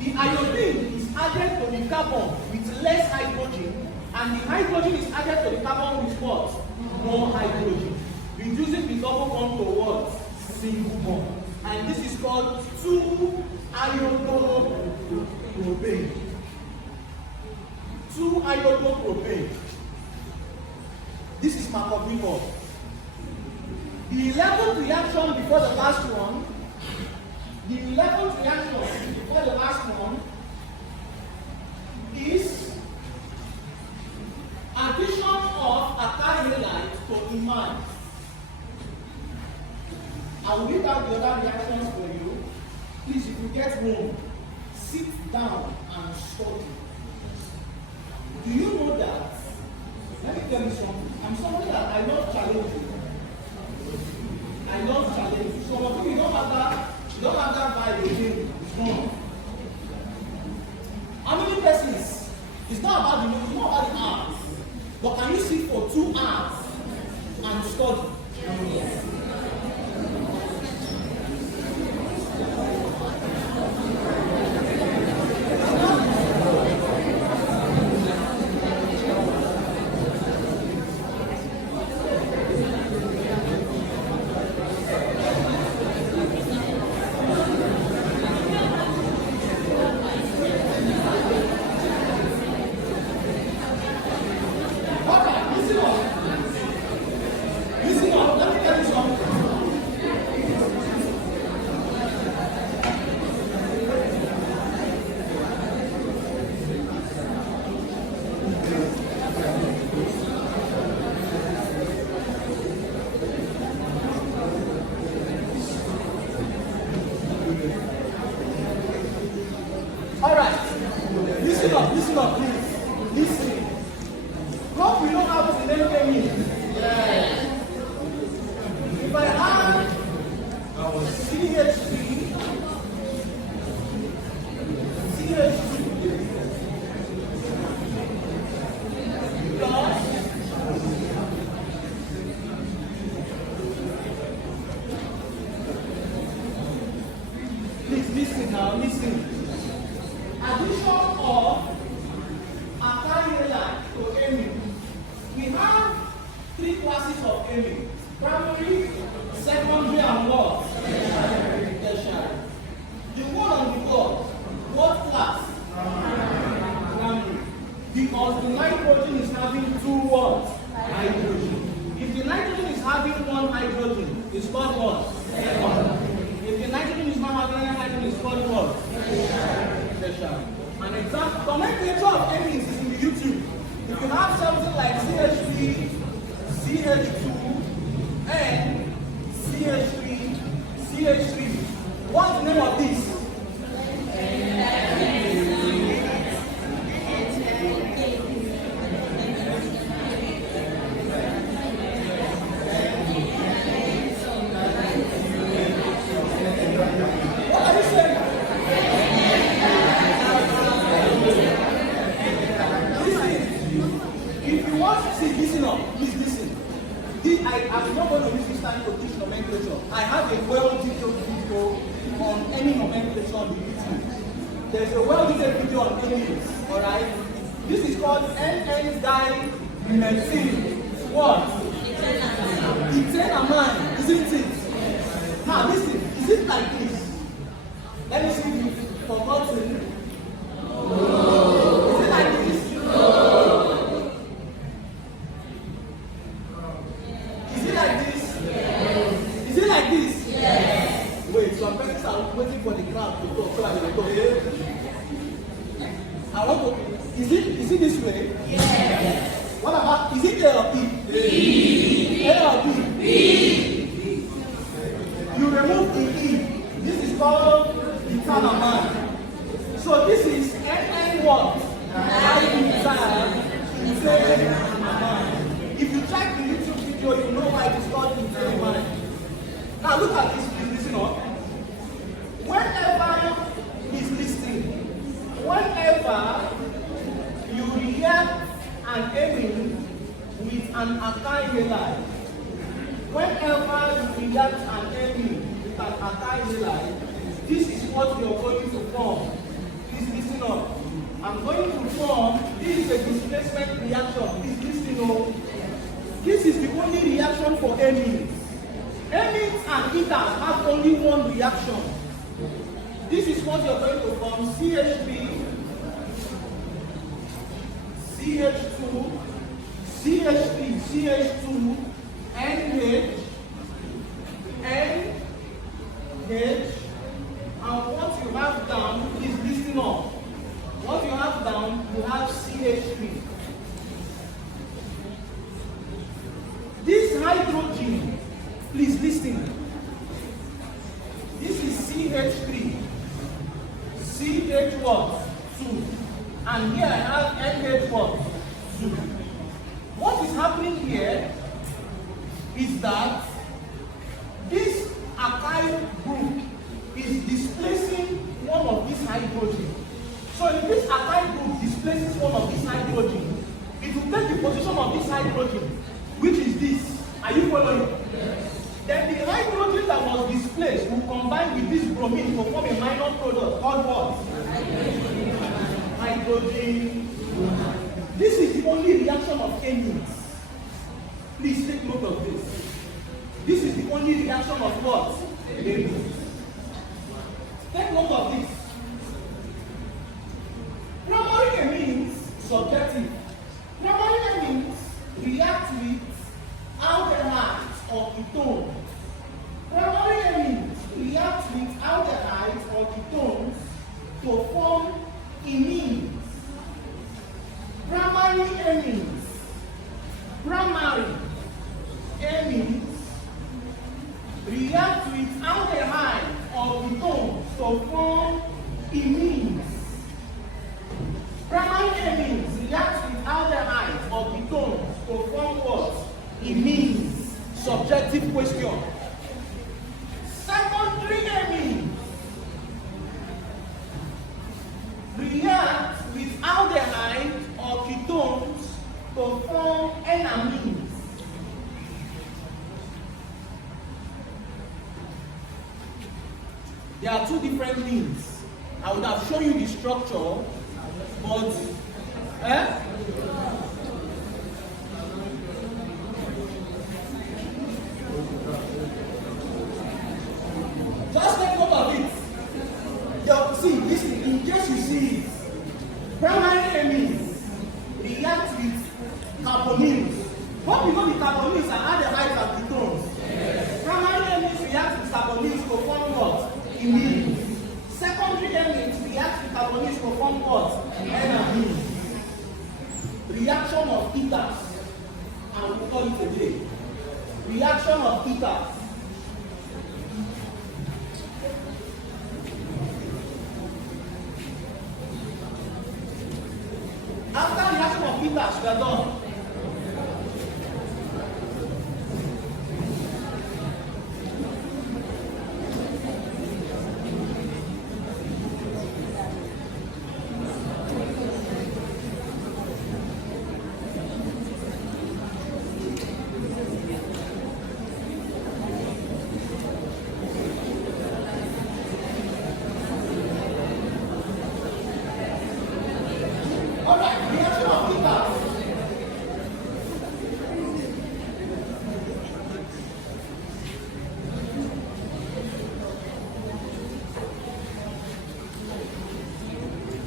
The iodine is added to the carbon with less hydrogen, and the hydrogen is added to the carbon with what? More hydrogen. Reducing the double bond to what? Single bond. And this is called 2-iodo-propane. 2-iodo-propane. This is Markovnikov. The 11th reaction before the last one, is addition of alkyl halide to imine. I will read out the other reactions for you. Please, if you get home, sit down and study. Do you know that? Let me tell you something. I'm somebody that I love challenging. So of you don't have that vibe again. It's gone. How many persons? It's not about the hours. But can you sit for 2 hours and study? Yes. Listen up, please. Listen. What we know how to name them in. Yeah. If I add CH3, plus classes of amine: primary, secondary, and what? Tertiary. The one on the board, what class? Primary. Because the nitrogen is having two what? Hydrogen. If the nitrogen is having one hydrogen, it's called what? If the nitrogen is not having any hydrogen, it's called what? Tertiary. An example, nomenclature of amines is in the YouTube. If you have something like CH3, CH2, and CH3, CH3, what's the name of this? I'm not going to use this time to teach nomenclature. I have a well-detailed video on any nomenclature on the YouTube. There's a well-detailed video on amines, alright? This is called N-N-dimethylene. What? Ethanamine, isn't it? Now listen, is it like this? Let me see if you've forgotten. Is it like this? Some persons are waiting for the crowd to talk so I will talk. I want to. Is it this way? Yes. What about? Is it A or B? B. A or B? B. You remove the E. This is called ethanamine. So this is NN what? Ethanamine. If you check the YouTube video, you know why it is called ethanamine. Now look at this. Listen up. Whenever you react an amine with an alkyl halide, this is what you're going to form. Please listen up. I'm going to form, this is a displacement reaction. Please listen up. This is the only reaction for amines. Amines and ethers have only one reaction. This is what you're going to form: CH3, CH2, CH3, CH2, NH, NH, and what you have down is listen up. What you have down, you have CH3. This hydrogen, please listen. This is CH3. CH what? 2. And here I have NH what? 2. What is happening here is that this alkyl group is displacing one of these hydrogen. So if this alkyl group displaces one of these hydrogen, it will take the position of this hydrogen, which is this. Are you following? Yes. Then the hydrogen that was displaced will combine with this bromine to form a minor product called what? Hydrogen. This is the only reaction of amines. Please take note of this. This is the only reaction of what? Amines. Take note of this. Primary amines, subjective. Primary amines react with aldehydes or ketones. Primary amines react with aldehydes or ketones to form imines. Primary amines react with aldehydes or ketones to form imines. Primary amines react with aldehydes or ketones to form what? Imines. Subjective question. Secondary amines react with aldehydes or ketones to form enamines. There are two different things. I would have shown you the structure, but carbonyls. What we know the carbonyls are aldehydes and ketones. Primary amines react with carbonyls to form what? Imines. Secondary amines react with carbonyls to form what? Enamines. Reaction of ethers, and we call it a day. Reaction of ethers. After reaction of ethers, we are done.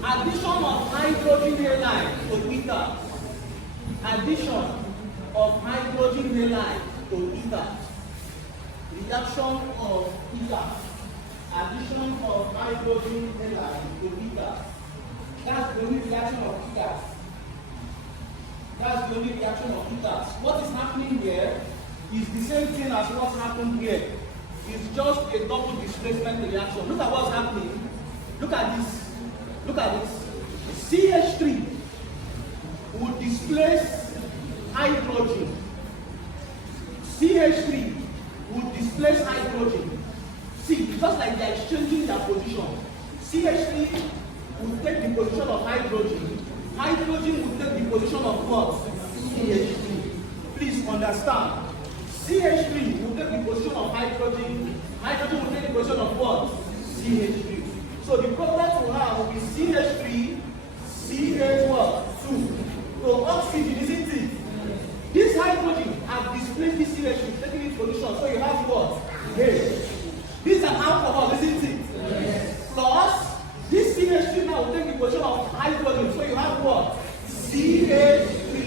Addition of hydrogen halide to ether. Addition of hydrogen halide to ether. Reaction of ether. Addition of hydrogen halide to ether. That's the only reaction of ethers. That's the only reaction of ethers. What is happening here is the same thing as what's happened here. It's just a double displacement reaction. Look at what's happening. Look at this. Look at this. CH3 would displace hydrogen. CH3 would displace hydrogen. See, just like they're exchanging their position. CH3 would take the position of hydrogen. Hydrogen would take the position of what? CH3. Please understand. CH3 would take the position of hydrogen. Hydrogen would take the position of what? CH3. So the product we have will be CH3, CH what? 2. So oxygen, isn't it? This hydrogen has displaced this CH3, taking its position. So you have what? H. This is an alcohol, isn't it? Yes. Plus, this CH3 now will take the position of hydrogen. So you have what? CH3,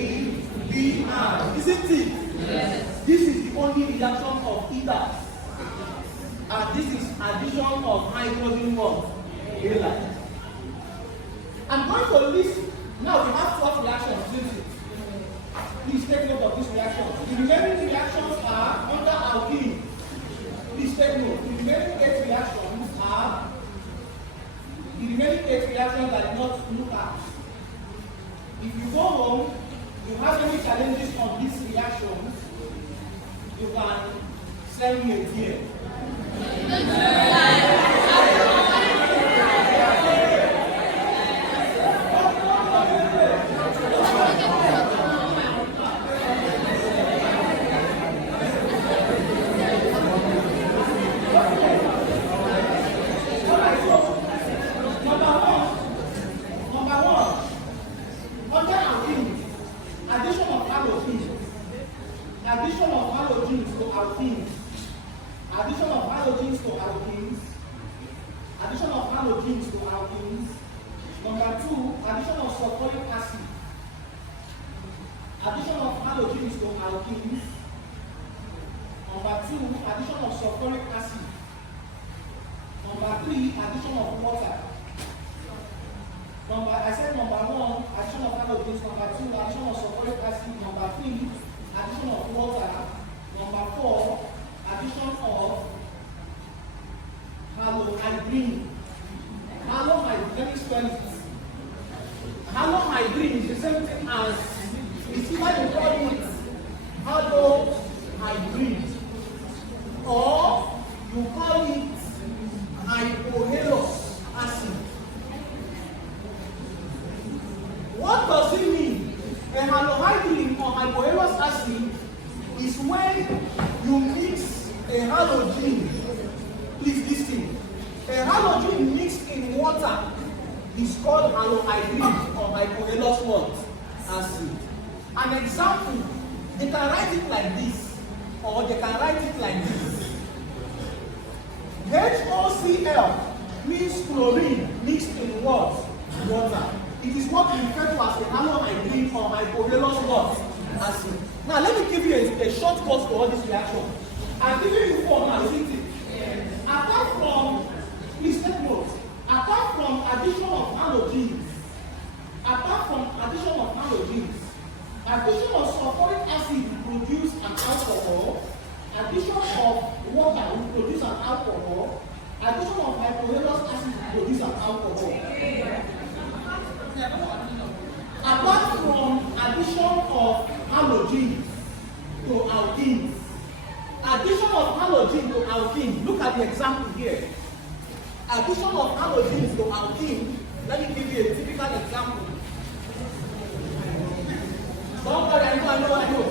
Br, isn't it? Yes. This is the only reaction of ethers. And this is addition of hydrogen what? Halide. I'm going to list, now we have 12 reactions, isn't it? Please take note of these reactions. The remaining reactions are under alkene. Please take note. The remaining 8 reactions are the remaining 8 reactions that you not look at. If you go home, you have any challenges on these reactions, you can send me a DM. Addition of halogens to alkenes. Addition of halogens to alkenes. Addition of halogens to alkenes. Number 2, addition of sulfuric acid. Addition of halogens to alkenes. Number 2, addition of sulfuric acid. Number 3, addition of water. I said number 1, addition of halogens. Number 2, addition of sulfuric acid. Number 3, addition of water. Number 4, addition of halohydrin. Halohydrin, let me spell it. Halohydrin is the same thing as, it's either you call it halohydrin or you call it hypohalous acid. What does it mean? A halohydrin or hypohalous acid is when you mix a halogen. Please listen. A halogen mixed in water is called halohydrin or hypohalous what? Acid. An example, they can write it like this or they can write it like this. HOCl means chlorine mixed in what? Water. It is what we refer to as a halohydrin or hypohalous what? acid. Now let me give you a short course for all this reaction. I'm giving you four now, isn't it? Apart from, please take note, apart from addition of halogens, addition of sulfuric acid will produce an alcohol, addition of water will produce an alcohol, addition of hypohalous acid will produce an alcohol. Apart from addition of halogens to alkenes, addition of halogen to alkene, look at the example here. Addition of halogens to alkene, let me give you a typical example. Don't worry, I know.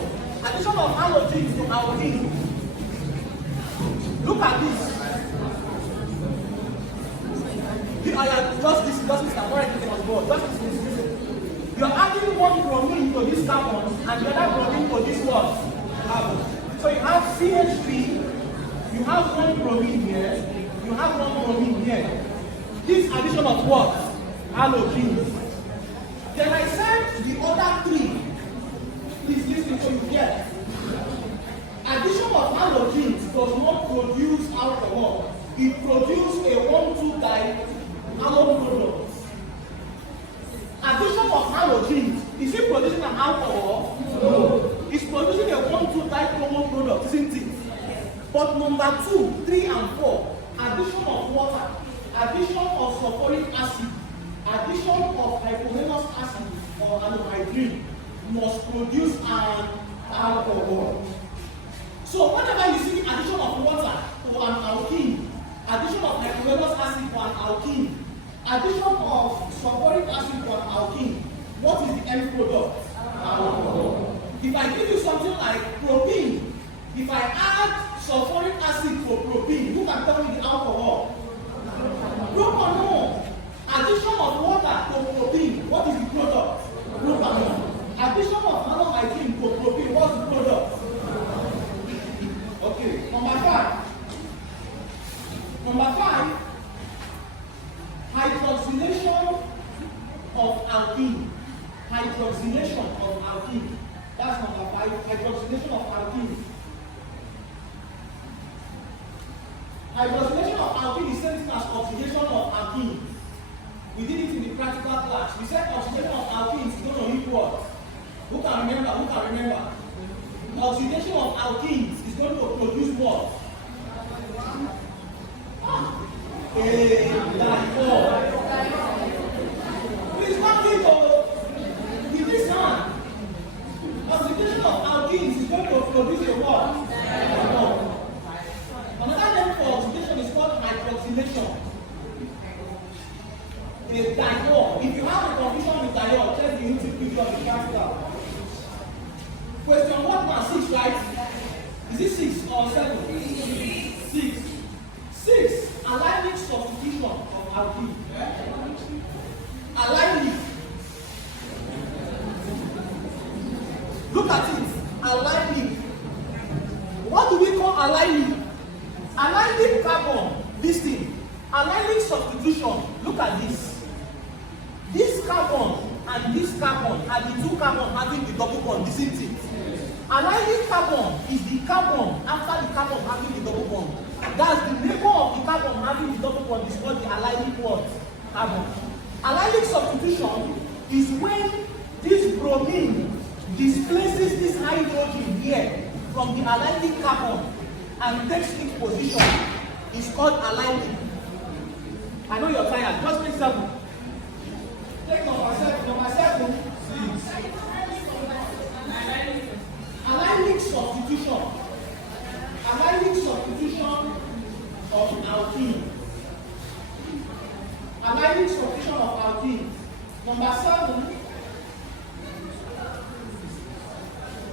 Addition of halogens to alkene. Look at this. Just this, I'm not writing on board. Just this. You're adding one bromine to this carbon and the other bromine to this what? Carbon. So you have CH3, you have one bromine here, you have one bromine here. This addition of what? Halogens. Then I said the other three. Please listen so you get. Addition of halogens does not produce alcohol. It produces a 1,2-dihalone product. Addition of halogens, is it producing an alcohol? No. It's producing a 1,2-dichromone product, isn't it? But number 2, 3, and 4, addition of water, addition of sulfuric acid, addition of hypohalous acid or anhydride must produce an alcohol. So whenever you see addition of water to an alkene, addition of hypohalous acid to an alkene, addition of sulfuric acid to an alkene, what is the end product? Alcohol. If I give you something like propene, if I add sulfuric acid to propene, who can tell me the alcohol? Propanol. Addition of water to propene, what is the product? Propanol. Addition of anhydride to propene, what's the product? Okay, number 5. Number 5, hydroxylation of alkene. Hydroxylation of alkene. That's number 5, hydroxylation of alkene. Hydroxylation of alkene is same thing as oxidation of alkene. We did it in the practical class. We said oxidation of alkene is going to equal what? Who can remember? Oxidation of alkenes is going to produce what? Dihydrogen. Please not it. Give this hand. Oxidation of alkenes is going to produce a what? Dihydrogen. Another name for oxidation is called hydroxylation. A diol. If you have a confusion with diol, check the YouTube video of the practical. Question what now? 6, right? Is it 6 or 7? 6. 6. Allylic substitution of alkene. Allylic. Look at it. Allylic. What do we call allylic? Allylic carbon. This thing. Allylic substitution. Look at this. This carbon and this carbon are the two carbon having the double bond, isn't it? Allylic carbon is the carbon after the carbon having the double bond. That's the neighbor of the carbon having the double bond is called the allylic what? Carbon. Allylic substitution is when this bromine displaces this hydrogen here from the allylic carbon and takes its position. It's called allylic. I know you're tired. Just take 7. Take number 7. Number 7. Allylic substitution. Allylic substitution of alkene. Allylic substitution of alkene. Number 7.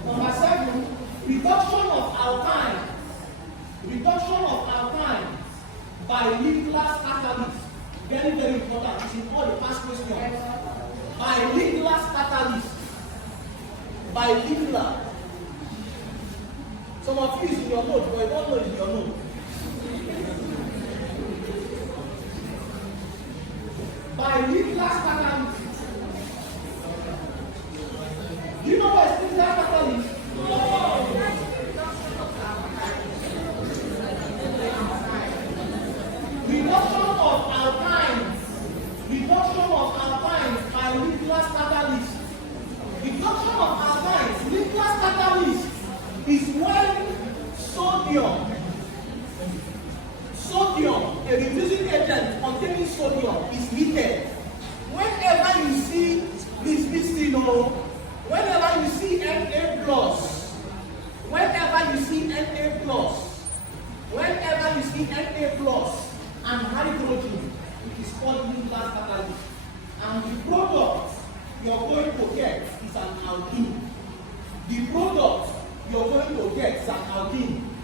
Number 7. Reduction of alkynes. Reduction of alkynes by Liebler's catalyst. Very, very important. It's in all the past questions. By Liebler's catalyst. By Liebler. Some of you is in your note, but you don't know it's in your note. By Liebler's catalyst. Do you know what is Liebler's catalyst? is when sodium, a reducing agent containing sodium, is heated. Whenever you see whenever you see Na plus, and hydrogen, it is called nuclear catalyst. And the product you're going to get is an alkene.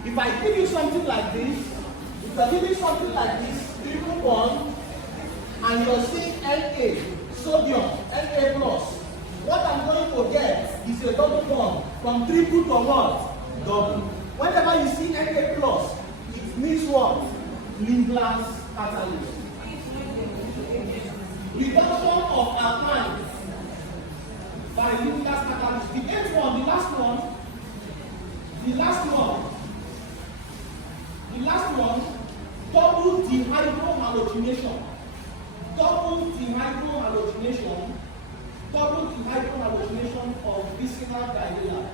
If I give you something like this, triple bond, and you're seeing Na, sodium, Na plus, what I'm going to get is a double bond from triple to what? Double. Whenever you see Na plus, it means what? Nuclear catalyst. Reduction of alkanes by nuclear catalyst. The eighth one, the last one, double dehydrohalogenation. Double dehydrohalogenation of vicinal dihalide.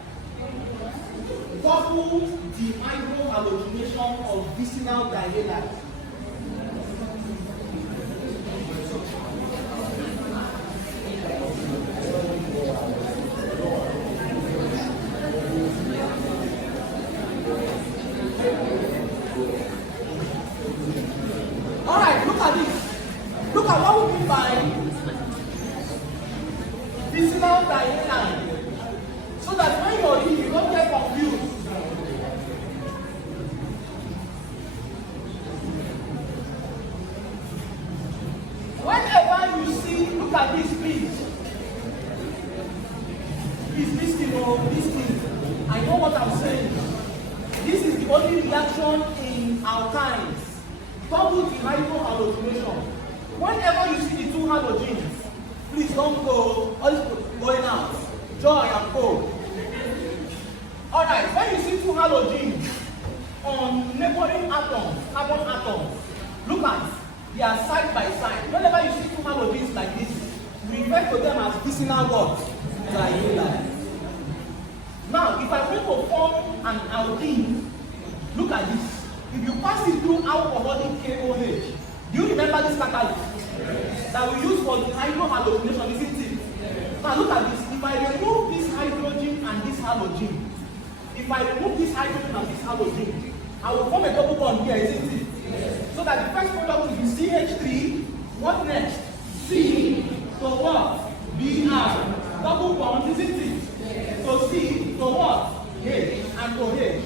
Double dehydrohalogenation of vicinal dihalide. Alright, look at this. Look at what we mean by vicinal dihalide. So that when you're reading, you don't get confused. Whenever you see, look at this, please. This thing. I know what I'm saying. This is the only reaction in alkanes. Double dehydrohalogenation. Whenever you see the two halogens, please don't go going out. Joy and cold. Alright, when you see two halogens on neighboring atoms, carbon atoms, look at, they are side by side. Whenever you see two halogens like this, we refer to them as vicinal what? Dihalide. Now, if I want to form an alkene, look at this. If you pass it through alcoholic KOH, do you remember this catalyst that we use for dehydrohalogenation, isn't it? Now look at this. If I remove this hydrogen and this halogen, I will form a double bond here, isn't it? So that the first product will be CH3. What next? C to what? Br. Double bond, isn't it? So C to what? H and to H.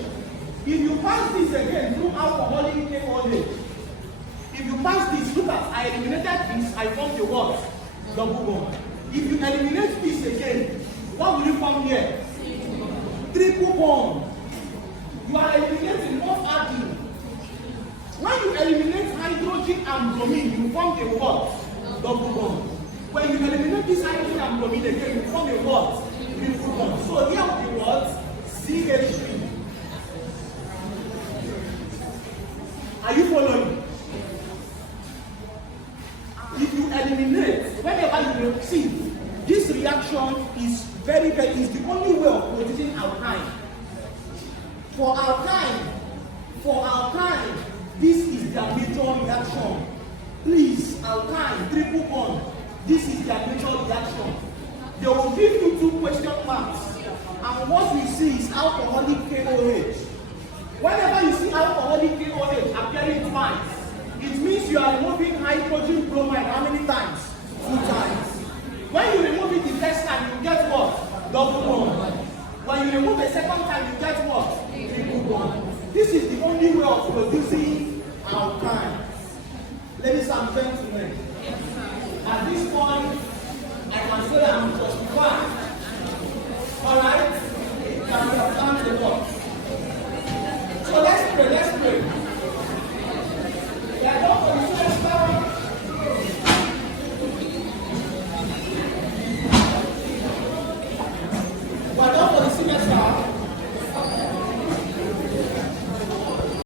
If you pass this again through alcoholic KOH, if you pass this, look at, I eliminated this, I formed the what? Double bond. If you eliminate this again, what will you form here? Triple bond. You are eliminating, not adding. When you eliminate hydrogen and bromine, you form a what? Double bond. When you eliminate this hydrogen and bromine again, you form a what? Triple bond. So here will be what? CH3. Are you following? If you eliminate, whenever you see, this reaction is is the only way of producing alkyne. For alkyne, this is their major reaction. Please, alkyne, triple bond, this is their major reaction. They will give you two question marks, and what we see is alcoholic KOH. Whenever you see alcoholic KOH appearing twice, it means you are removing hydrogen bromide how many times? 2 times. When you remove it the first time, you get what? Double bond. When you remove the second time, you get what? Triple bond. This is the only way of producing alkyne. Ladies and gentlemen, at this point, I can say I'm justified. Alright? Can we have done the work? So let's pray.